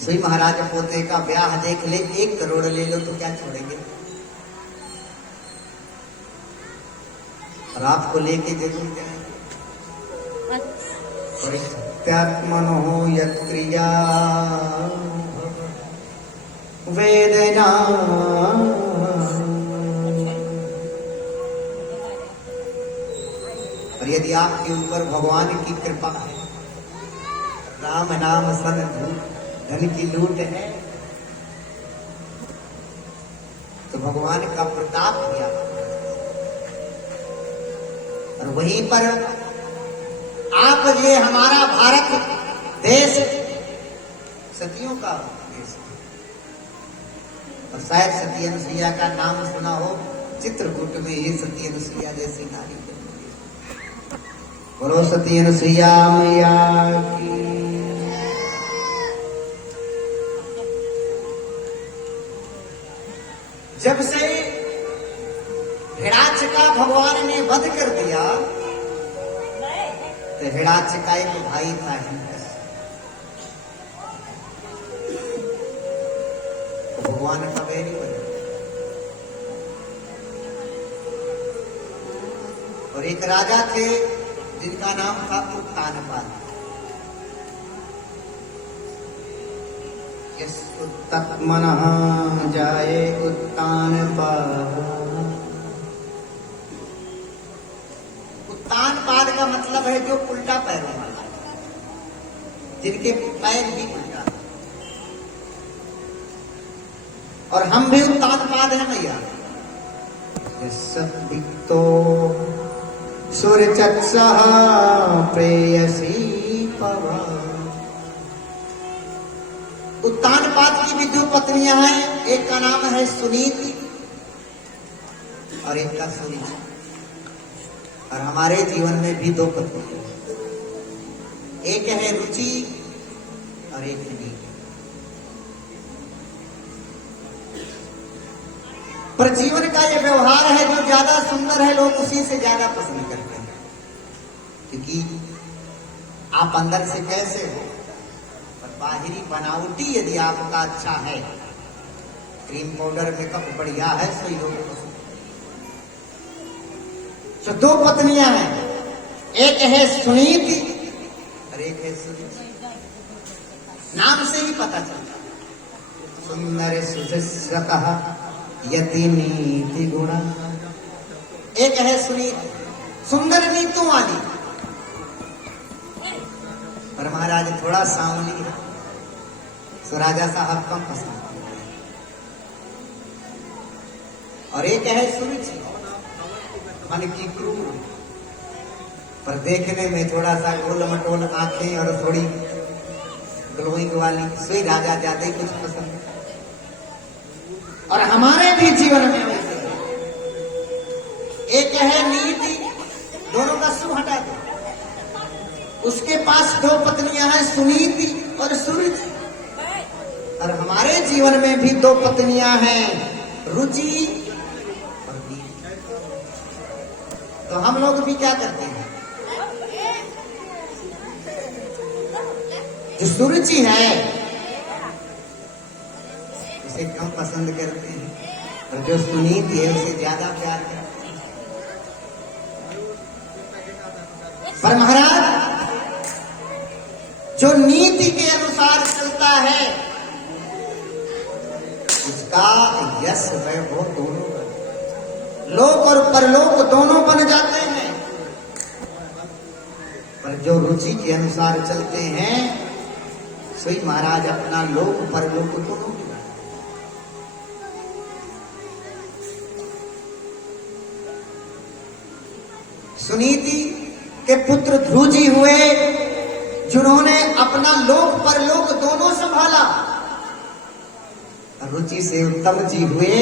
श्री महाराज पोते का ब्याह देख ले, 1 करोड़ ले लो तो क्या छोड़ेंगे। और आपको लेके जरूर जाए। सत्यात्मनो यत्क्रिया वेदना। और यदि आपके ऊपर भगवान की कृपा है, राम नाम सन धन की लूट है, तो भगवान का प्रताप भी आप। और वहीं पर आप ये हमारा भारत देश सतियों का देश है। और शायद सती अनुसुईया का नाम सुना हो, चित्रकूट में ये सती अनुसुईया जैसी नारी जन्मी है। बोलो सती अनुसुईया मैया की। जब से हिरण्यकशिपु भगवान ने वध कर दिया तो हिरण्यकशिपु का एक भाई था हिरण्यकशिपु। भगवान का बैरी बना और एक राजा थे जिनका नाम था उत्तानपाद। यस्तत्मनः जाये उत्तानपाद। उत्तानपाद का मतलब है जो उल्टा पैरों वाला, जिनके पैर भी उल्टा। और हम भी उत्तानपाद हैं मैया। यस्सदिक्तो सूर्यचक्षुः प्रेयसी पवा। उत्तानपाद की भी दो पत्नियां हैं, एक का नाम है सुनीति और एक का सुरुचि। और हमारे जीवन में भी दो पत्नियां, एक है रुचि और एक है नीति। पर जीवन का ये व्यवहार है, जो ज्यादा सुंदर है लोग उसी से ज्यादा पसंद करते हैं। क्योंकि आप अंदर से कैसे हो, पर बाहरी बनावटी यदि आपका अच्छा है, क्रीम पाउडर मेकअप बढ़िया है, सही लोग पसंद। तो दो पत्नियां हैं, एक है सुनीति और एक है सुरुचि। नाम से ही पता चलता। सुंदर सुजस्रतः यति नीति गुण। एक है सुनीति, सुंदर नीतों वाली, पर महाराज थोड़ा सांवली है, सो राजा साहब कम पसंद। और एक है सुरुचि, मन की क्रूर, पर देखने में थोड़ा सा गोल मटोल आंखें और थोड़ी ग्लोइंग वाली, सोई राजा ज्यादा ही कुछ पसंद है। और हमारे भी जीवन में वैसे एक है नीति, दोनों का सु हटा दो। उसके पास दो पत्नियां हैं, सुनीति और सुरुचि। और हमारे जीवन में भी दो पत्नियां हैं, रुचि और नीति। तो हम लोग भी क्या करते हैं, जो सुरुचि है उसे कम पसंद करते हैं, और जो सुनीति है उसे ज्यादा प्यार करते हैं। पर महाराज जो नीति के अनुसार चलता है उसका यश वैभव दोनों लोक और परलोक दोनों बन जाते हैं। पर जो रुचि के अनुसार चलते हैं सोई महाराज अपना लोक परलोक दोनों। सुनीति के पुत्र ध्रुव जी हुए, जिन्होंने अपना लोक परलोक दोनों संभाला। रुचि से उत्तम जी हुए,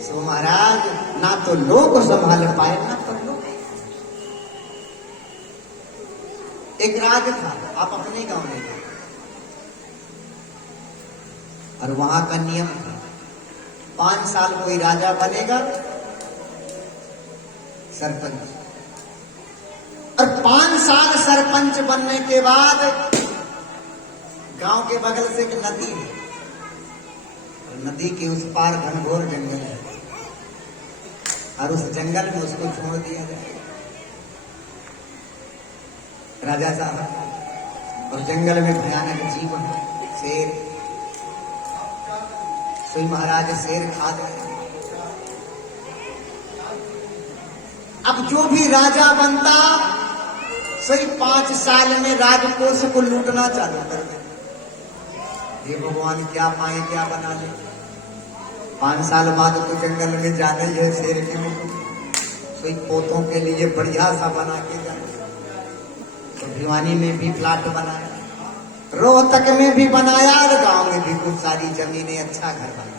सो महाराज ना तो लोक संभाल पाए ना परलोक। एक राज था, आप अपने गांव में गए और वहां का नियम था 5 साल कोई राजा बनेगा, सरपंच, और 5 साल सरपंच बनने के बाद गांव के बगल से एक नदी है, और नदी के उस पार घनघोर जंगल है, और उस जंगल में उसको छोड़ दिया जाए राजा साहब। और जंगल में भयानक जीवन, शेर, सोई महाराज शेर खा गए। अब जो भी राजा बनता सही 5 साल में राजकोष को लूटना चालू कर दे। ये भगवान क्या पाए क्या बना ले। 5 साल बाद तो जंगल में जाने ही है शेर के मुख, सोई पोतों के लिए बढ़िया सा बना के जाए। तो भिवानी में भी प्लाट बनाया, रोहतक में भी बनाया और गांव में भी खूब सारी जमीनें, अच्छा घर बना।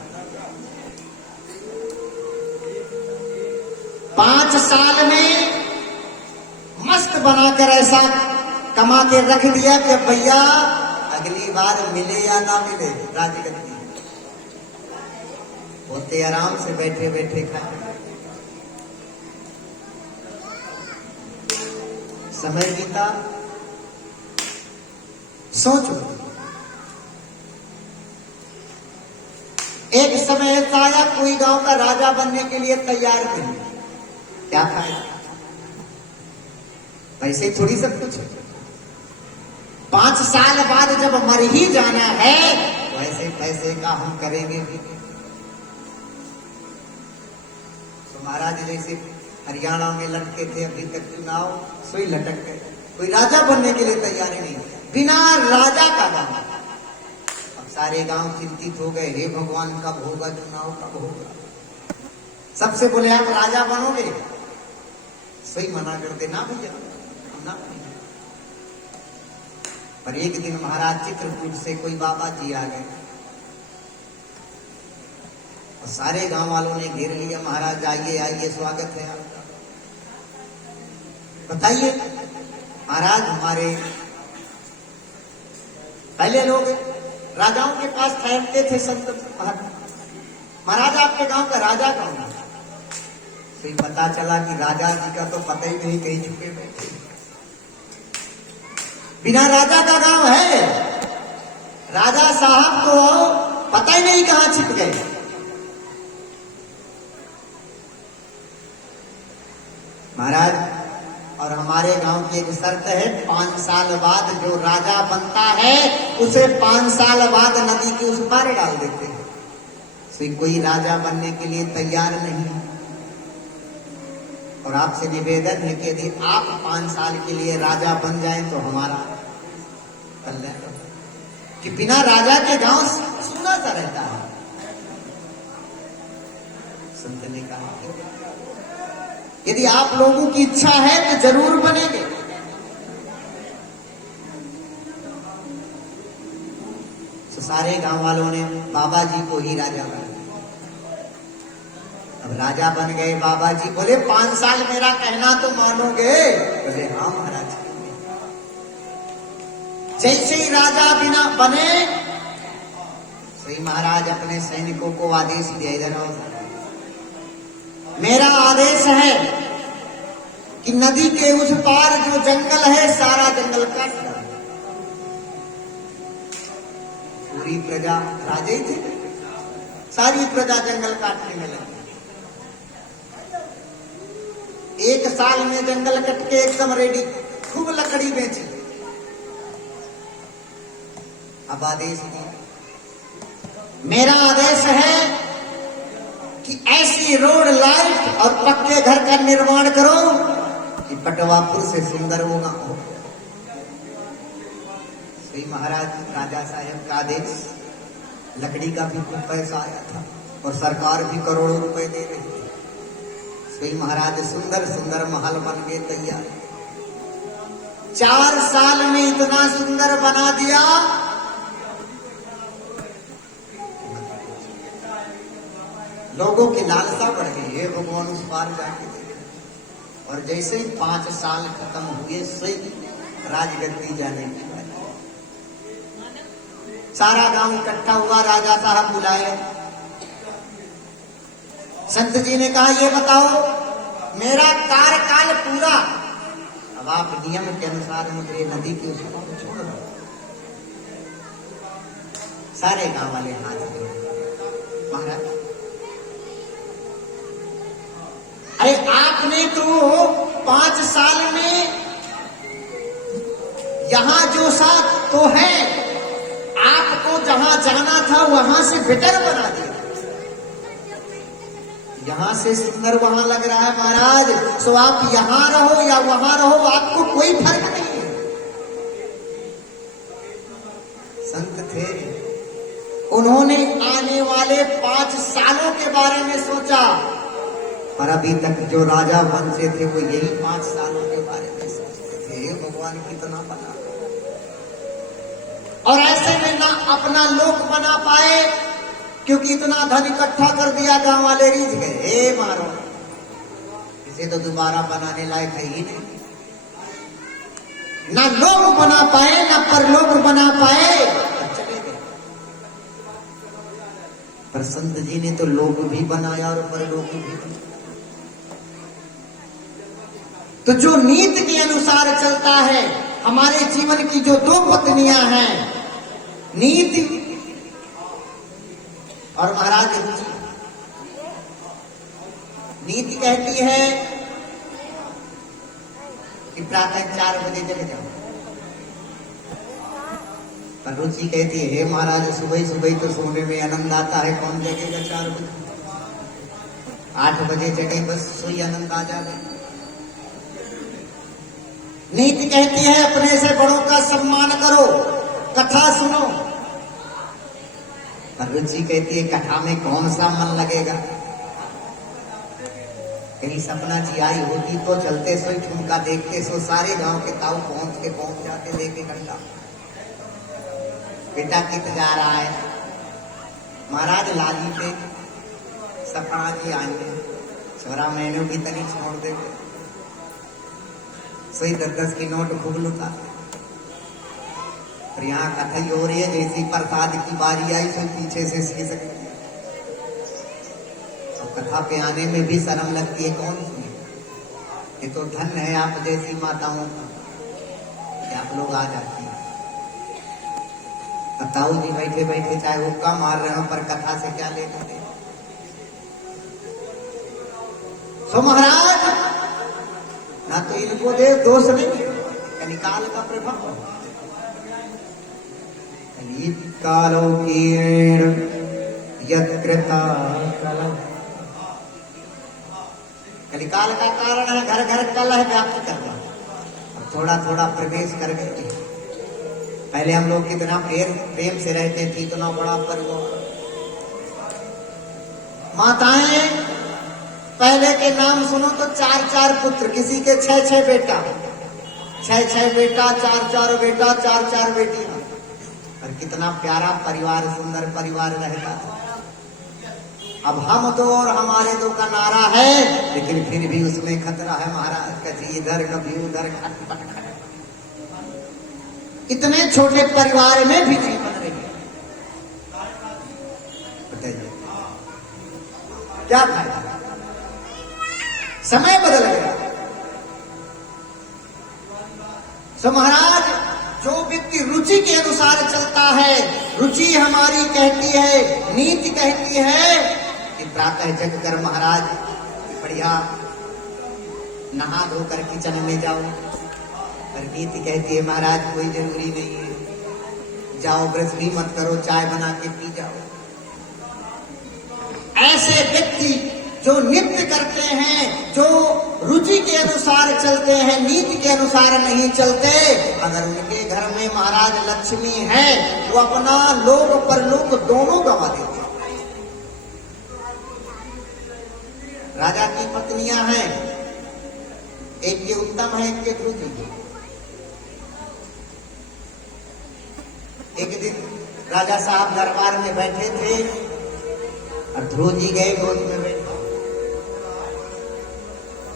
5 साल में मस्त बनाकर ऐसा कमा के रख दिया कि भैया अगली बार मिले या ना मिले राजगद्दी होते, आराम से बैठे बैठे खाए। समय बीता, सोचो एक समय ऐसा आया कोई गांव का राजा बनने के लिए तैयार नहीं, क्या खाएगा? पैसे थोड़ी सब कुछ है। 5 साल बाद जब मर ही जाना है वैसे पैसे का हम करेंगे भी। तो महाराज जैसे हरियाणा में लटके थे, अभी तक चुनाव सोई लटक गए, कोई राजा बनने के लिए तैयार नहीं, बिना राजा का गांव। अब सारे गांव चिंतित हो गए, हे भगवान कब होगा चुनाव, कब होगा? सबसे बोले आप राजा बनोगे? सही मना कर देना भैया, ना। पर एक दिन महाराज चित्रकूट से कोई बाबा जी आ गए और सारे गांव वालों ने घेर लिया, महाराज आइए आइए, स्वागत है आपका, बताइए। महाराज हमारे पहले लोग राजाओं के पास ठहरते थे, संत महाराज आपके गांव का राजा कौन है? फिर पता चला कि राजा जी का तो पता ही नहीं, कहीं छुपे बैठे, बिना राजा का गांव है। राजा साहब को पता ही नहीं कहां छिप गए। महाराज और हमारे गांव की एक शर्त है, 5 साल बाद जो राजा बनता है उसे 5 साल बाद नदी के उस पार डाल देते हैं। तो कोई राजा बनने के लिए तैयार नहीं, और आपसे निवेदन है कि यदि आप 5 साल के लिए राजा बन जाएं तो हमारा कल्याण, कि बिना राजा के गांव सुना सा रहता है। संत ने कहा यदि आप लोगों की इच्छा है तो जरूर बनेंगे। तो सारे गांव वालों ने बाबा जी को ही राजा बना। अब राजा बन गए बाबा जी, बोले 5 साल मेरा कहना तो मानोगे? बोले हाँ महाराज। जैसे ही राजा बिना बने सही महाराज अपने सैनिकों को आदेश दिया, इधर आओ, मेरा आदेश है कि नदी के उस पार जो जंगल है सारा जंगल काट दो। पूरी प्रजा, राजे थे, सारी प्रजा जंगल काटने में लगी। 1 साल में जंगल कट के एकदम रेडी, खूब लकड़ी बेची। अब आदेश दिया, मेरा आदेश है कि ऐसी रोड, लाइट और पक्के घर का निर्माण करो कि पटवापुर से सुंदर होगा हो। श्री महाराज राजा साहब का आदेश, लकड़ी का भी खूब पैसा आया था और सरकार भी करोड़ों रुपए दे रही थी। श्री महाराज सुंदर सुंदर महल बन के तैयार। 4 साल में इतना सुंदर बना दिया, लोगों की लालसा बढ़ गई, ये भगवान उस पार जाके देखे। और जैसे ही 5 साल खत्म हुए सही राजगद्दी जाने की बात। सारा गांव इकट्ठा हुआ, राजा साहब बुलाए। संत जी ने कहा ये बताओ मेरा कार्यकाल पूरा, अब आप नियम के अनुसार मुझे नदी के उस पार छोड़ दो। सारे गांव वाले हाथ जोड़े, महाराज अरे आपने तो 5 साल में यहां जो साथ तो है, आपको जहां जाना था वहां से बेटर बना दिया, यहां से सुंदर वहां लग रहा है महाराज। सो आप यहां रहो या वहां रहो, आपको कोई फर्क नहीं है। संत थे, उन्होंने आने वाले 5 सालों के बारे में सोचा, और अभी तक जो राजा बनते थे वो यही 5 सालों के बारे में सोचते थे। भगवान कितना बना। और ऐसे में ना अपना लोक बना पाए, क्योंकि इतना धन इकट्ठा कर दिया, गांव वाले रीझ गए, ए मारो, इसे तो दोबारा बनाने लायक है ही नहीं। ना लोक बना पाए, ना परलोक बना पाए, और चले गए। पर संत जी ने तो लोक भी बनाया और परलोक भी बनाया। तो जो नीति के अनुसार चलता है, हमारे जीवन की जो दो पत्नियां हैं, नीति और महाराज रुचि। नीति कहती है कि प्रातः 4 बजे जग जाओ, पर रुचि कहती है, हे महाराज सुबह सुबह तो सोने में आनंद आता है, कौन जगेगा 4 बजे, 8 बजे जगे बस सोई आनंद आ जाए। नीति कहती है अपने से बड़ों का सम्मान करो, कथा सुनो, पर रुचि कहती है कथा में कौन सा मन लगेगा, कहीं सपना जी आई होती तो चलते सो ठुमका देखते सो सारे गांव के ताऊ पहुंच जाते, देखे घंटा बेटा कित जा रहा है, महाराज लाली पे सपना जी आएंगे, छोरा मैंने भी तनी छोड़ देते, सोई 10-10 की नोट खूब लुटा। और यहाँ कथा ही हो रही है, जैसी प्रसाद की बारी आई सो पीछे से सी सकती है, तो कथा पे आने में भी शर्म लगती है, कौन सुने। ये तो धन है आप जैसी माताओं का कि आप लोग आ जाती है। ताऊ जी बैठे बैठे चाहे हुक्का मार रहे हो, पर कथा से क्या लेते थे। तो महाराज ना तो इनको दे दोष नहीं, कलिकाल का प्रभाव, कलिकालोकीर्ण यत्कृता कलह। कलिकाल का कारण है घर घर कलह व्याप्त करना। अब थोड़ा थोड़ा प्रवेश कर गए। पहले हम लोग कितना प्रेम से रहते थे, इतना बड़ा परिवार, माताएं पहले के नाम सुनो तो 4-4 पुत्र, किसी के 6-6 बेटा, 6-6 बेटा, 4-4 बेटा, 4-4 बेटियां, और कितना प्यारा परिवार, सुंदर परिवार रहता था। अब हम दो और हमारे दो का नारा है, लेकिन फिर भी उसमें खतरा है महाराज, कभी इधर कभी उधर, खटपट खट। इतने छोटे परिवार में भी नहीं बन रही, बताइए क्या फायदा। समय बदल गया। सो महाराज जो व्यक्ति रुचि के अनुसार चलता है, रुचि हमारी कहती है, नीति कहती है कि प्रातः जग कर महाराज बढ़िया नहा धोकर किचन में जाओ, और नीति कहती है महाराज कोई जरूरी नहीं है, जाओ ब्रश भी मत करो, चाय बना के पी जाओ। ऐसे व्यक्ति जो नित्य करते हैं, जो रुचि के अनुसार चलते हैं, नीति के अनुसार नहीं चलते, अगर उनके घर में महाराज लक्ष्मी है, वो अपना लोक परलोक दोनों गंवा देते हैं। राजा की पत्नियां हैं, एक के उत्तम है, एक के ध्रुव। एक दिन राजा साहब दरबार में बैठे थे और ध्रुव जी गए गोद में बैठे।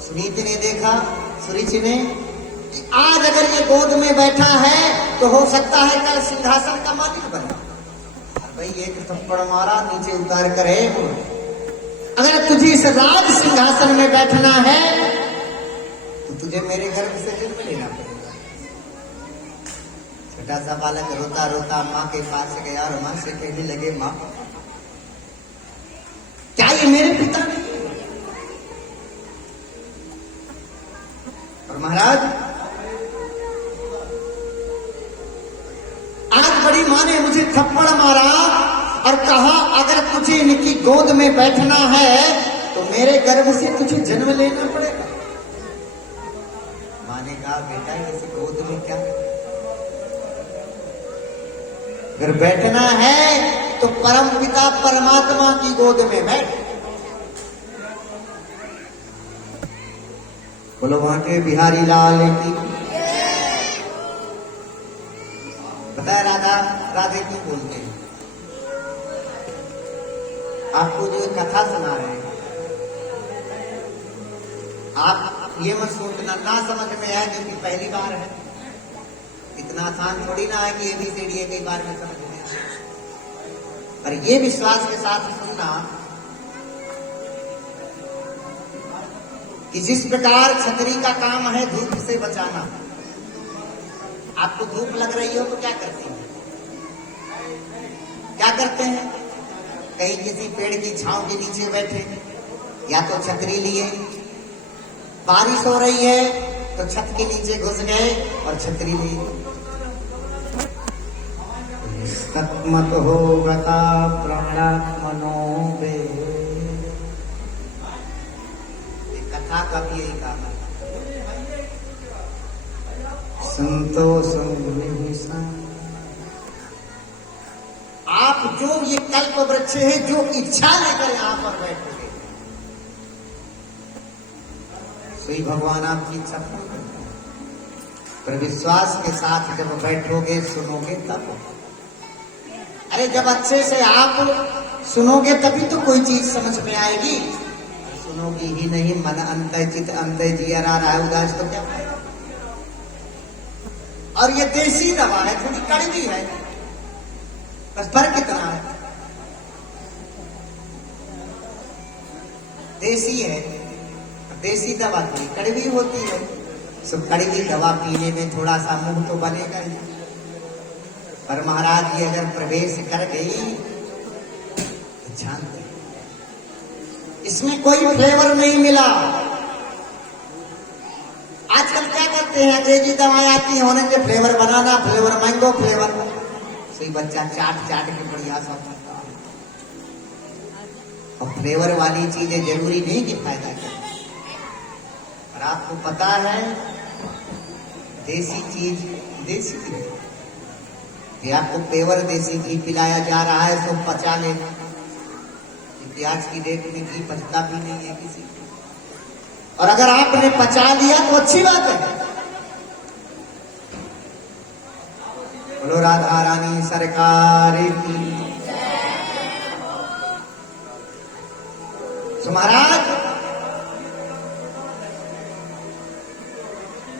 सुनीति ने देखा, सुरुचि ने, कि आज अगर ये गोद में बैठा है तो हो सकता है कल सिंहासन का मालिक बने। भाई एक थप्पड़ मारा, नीचे उतार कर है, अगर तुझे इस राज सिंहासन में बैठना है तो तुझे मेरे घर से जन्म लेना पड़ेगा। छोटा सा बालक रोता रोता माँ के पास गया और माँ से कहने लगे, माँ क्या ये मेरे पिता नहीं? और महाराज आज बड़ी माँ ने मुझे थप्पड़ मारा और कहा अगर तुझे इनकी गोद में बैठना है तो मेरे गर्भ से तुझे जन्म लेना पड़ेगा। माँ ने कहा बेटा इस गोद में क्या, अगर बैठना है तो परम पिता परमात्मा की गोद में बैठ। बोलो वहां के बिहारी लाल की। बताया राधा राधे क्यों बोलते हैं? आपको जो कथा सुना रहे हैं, आप ये मत सोचना ना समझ में आए क्योंकि पहली बार है। इतना आसान थोड़ी ना है कि ABCD कई बार में समझ में आए। पर ये विश्वास के साथ सुनना कि जिस प्रकार छतरी का काम है धूप से बचाना। आपको धूप लग रही हो तो क्या करते हैं? क्या करते हैं? कहीं किसी पेड़ की छांव के नीचे बैठे, या तो छतरी लिए। बारिश हो रही है तो छत के नीचे घुस गए और छतरी ली। सतमत हो गता प्राणात्मनो वे। कथा का भी यही काम है। संतोष आप जो ये कल्प वृक्ष है, जो इच्छा लेकर यहां पर बैठोगे, सही भगवान आपकी इच्छा पूर्ण करते हैं। पर विश्वास के साथ जब बैठोगे सुनोगे तब। अरे जब अच्छे से आप सुनोगे तभी तो कोई चीज समझ में आएगी। सुनोगी ही नहीं, मन अंत चित अंत जियर आ रहा है उदास तो क्या फायदा? और ये देसी दवा है, थोड़ी कड़वी है, बस फर्क कितना है। देसी है, देसी दवा थोड़ी कड़वी होती है। सो कड़वी दवा पीने में थोड़ा सा मुंह तो बनेगा ही। पर महाराज ये अगर प्रवेश कर गई तो जानते इसमें कोई फ्लेवर नहीं मिला। आजकल क्या करते हैं, अंग्रेजी दवाएं आती हैं, orange flavour, banana flavour, mango flavour. सही बच्चा चाट चाट के बढ़िया सब करता है। और फ्लेवर वाली चीजें जरूरी नहीं कि फायदा करे। और आपको पता है देसी चीज देसी घी, कि आपको पेवर देसी घी पिलाया जा रहा है सो पचा लेना। प्याज की रेट में घी पचता भी नहीं है किसी को। और अगर आपने पचा लिया तो अच्छी बात है। बोलो राधा रानी सरकार की। तो महाराज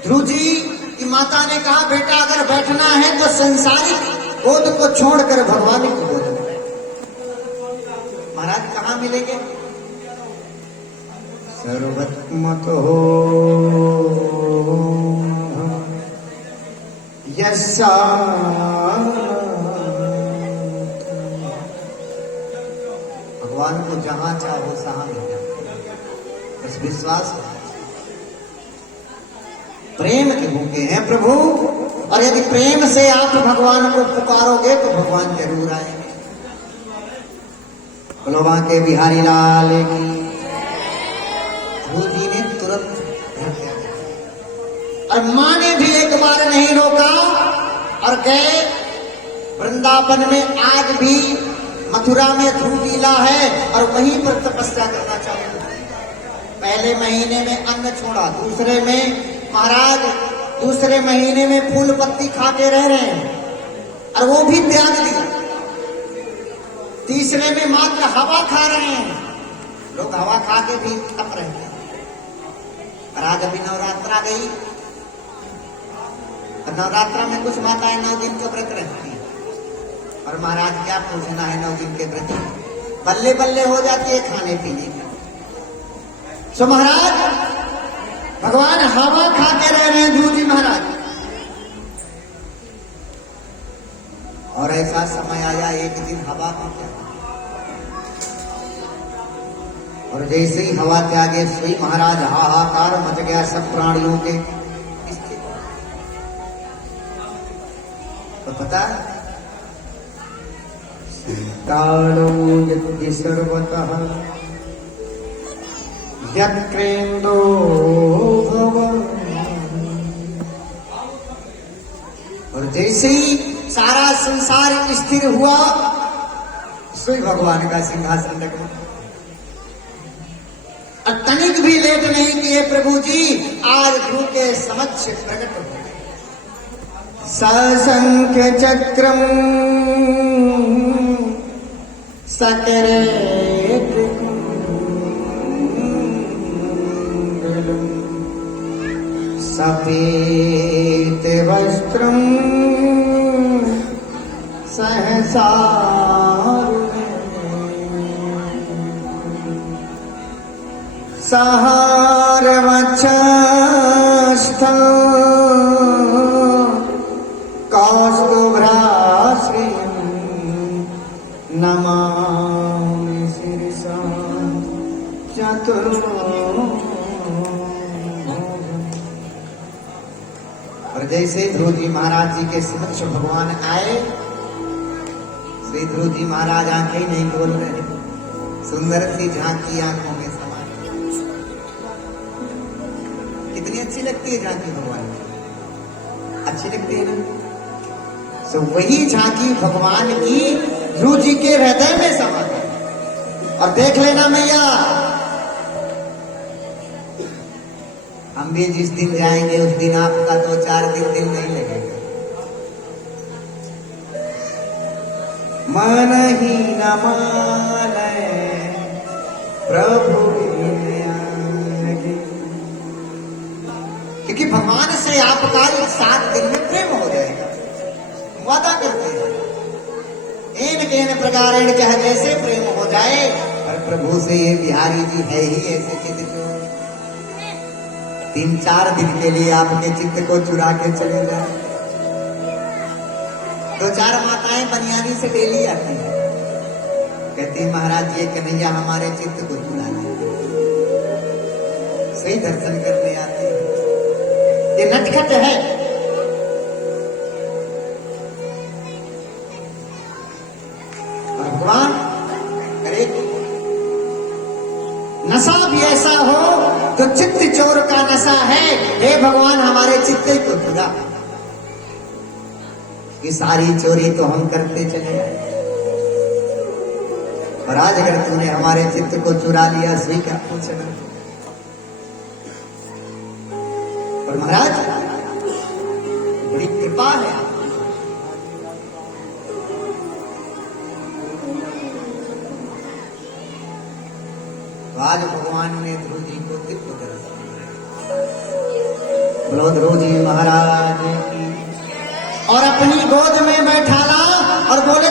ध्रुव जी की माता ने कहा, बेटा अगर बैठना है तो संसारिक गोद को छोड़कर भगवान की गोद में। महाराज कहां मिलेंगे? सर्वत्मत हो यस्या भगवान को जहां चाहो सहां मिल जाओ। बस विश्वास हो। प्रेम के भूखे हैं प्रभु, और यदि प्रेम से आप भगवान को पुकारोगे तो भगवान जरूर आएंगे। बोलो बांके बिहारी लाल की। ध्रुव जी ने तुरंत घर पे आ गया और मां ने भी एक बार नहीं रोका और गए वृंदावन में। आज भी मथुरा में ध्रुव लीला है और वहीं पर तपस्या करना चाहते। पहले महीने में अन्न छोड़ा, दूसरे में महाराज दूसरे महीने में फूल पत्ती खाते रह रहे हैं और वो भी त्याग दिया। तीसरे में मात्र हवा खा रहे हैं। लोग हवा खा के भी तप रहे हैं। और आज अभी नवरात्रा गई और नवरात्रा में कुछ माताएं 9 दिन का व्रत रहती है। और महाराज क्या पूछना है 9 दिन के व्रत, बल्ले बल्ले हो जाती है खाने पीने की। सो महाराज भगवान हवा खा के रह रहे हैं ध्रुव जी महाराज। और ऐसा समय आया एक दिन हवा को त्यागा, और जैसे ही हवा त्यागे सोई महाराज हाहाकार मच गया सब प्राणियों के। तो पता कालो यदि सर्वतः यत्क्रेन्दो भवन्। और जैसे ही सारा संसार स्थिर हुआ सोई भगवान का सिंहासन लगा। और तनिक भी लेट नहीं किए प्रभु जी, आज ध्रुव के समक्ष प्रकट हो गए। सशंख चक्रम सकरेत कुंडलम सफेद वस्त्रम सहसा सहारवक्षस्थं कौस्तुभ्राश्रियं नमामि शिरसा चतुर्भुजम्। और जैसे ध्रुव जी महाराज जी के समक्ष भगवान आए, श्री ध्रुव जी महाराज आंखें नहीं खोल रहे, सुंदर सी झांकी आंखों में समा। कितनी अच्छी लगती है झांकी भगवान की, अच्छी लगती है ना। तो वही झांकी भगवान की ध्रुव जी के हृदय में समा गई। और देख लेना मैया, हम भी जिस दिन जाएंगे उस दिन आपका 2-4 दिन नहीं लगेगा। मन ही न माने प्रभु क्योंकि भगवान से आपका 7 दिन में प्रेम हो जाएगा, वादा करते हैं। इन प्रकार चाहे जैसे प्रेम हो जाए, पर प्रभु से ये बिहारी जी है ही ऐसे चित्त जो 3-4 दिन के लिए आपके चित्त को चुरा के चले जाए। 2-4 माताएं बनियानी से डेली आती हैं, कहती है महाराज ये कन्हैया हमारे चित्त को चुरा ले, सही दर्शन करने आती है। ये नटखट है। और भगवान करे नशा भी ऐसा हो तो चित्त चोर का नशा है। हे भगवान हमारे चित्त को चुरा, ये सारी चोरी तो हम करते चले आए, और आज अगर तूने हमारे चित्त को चुरा लिया, सही क्या पूछना। और महाराज बड़ी कृपा है, तो आज भगवान ने ध्रुव जी को दिव्य दर्शन दिया। बोलो ध्रुव जी महाराज की। और अपनी गोद में बैठाला और बोले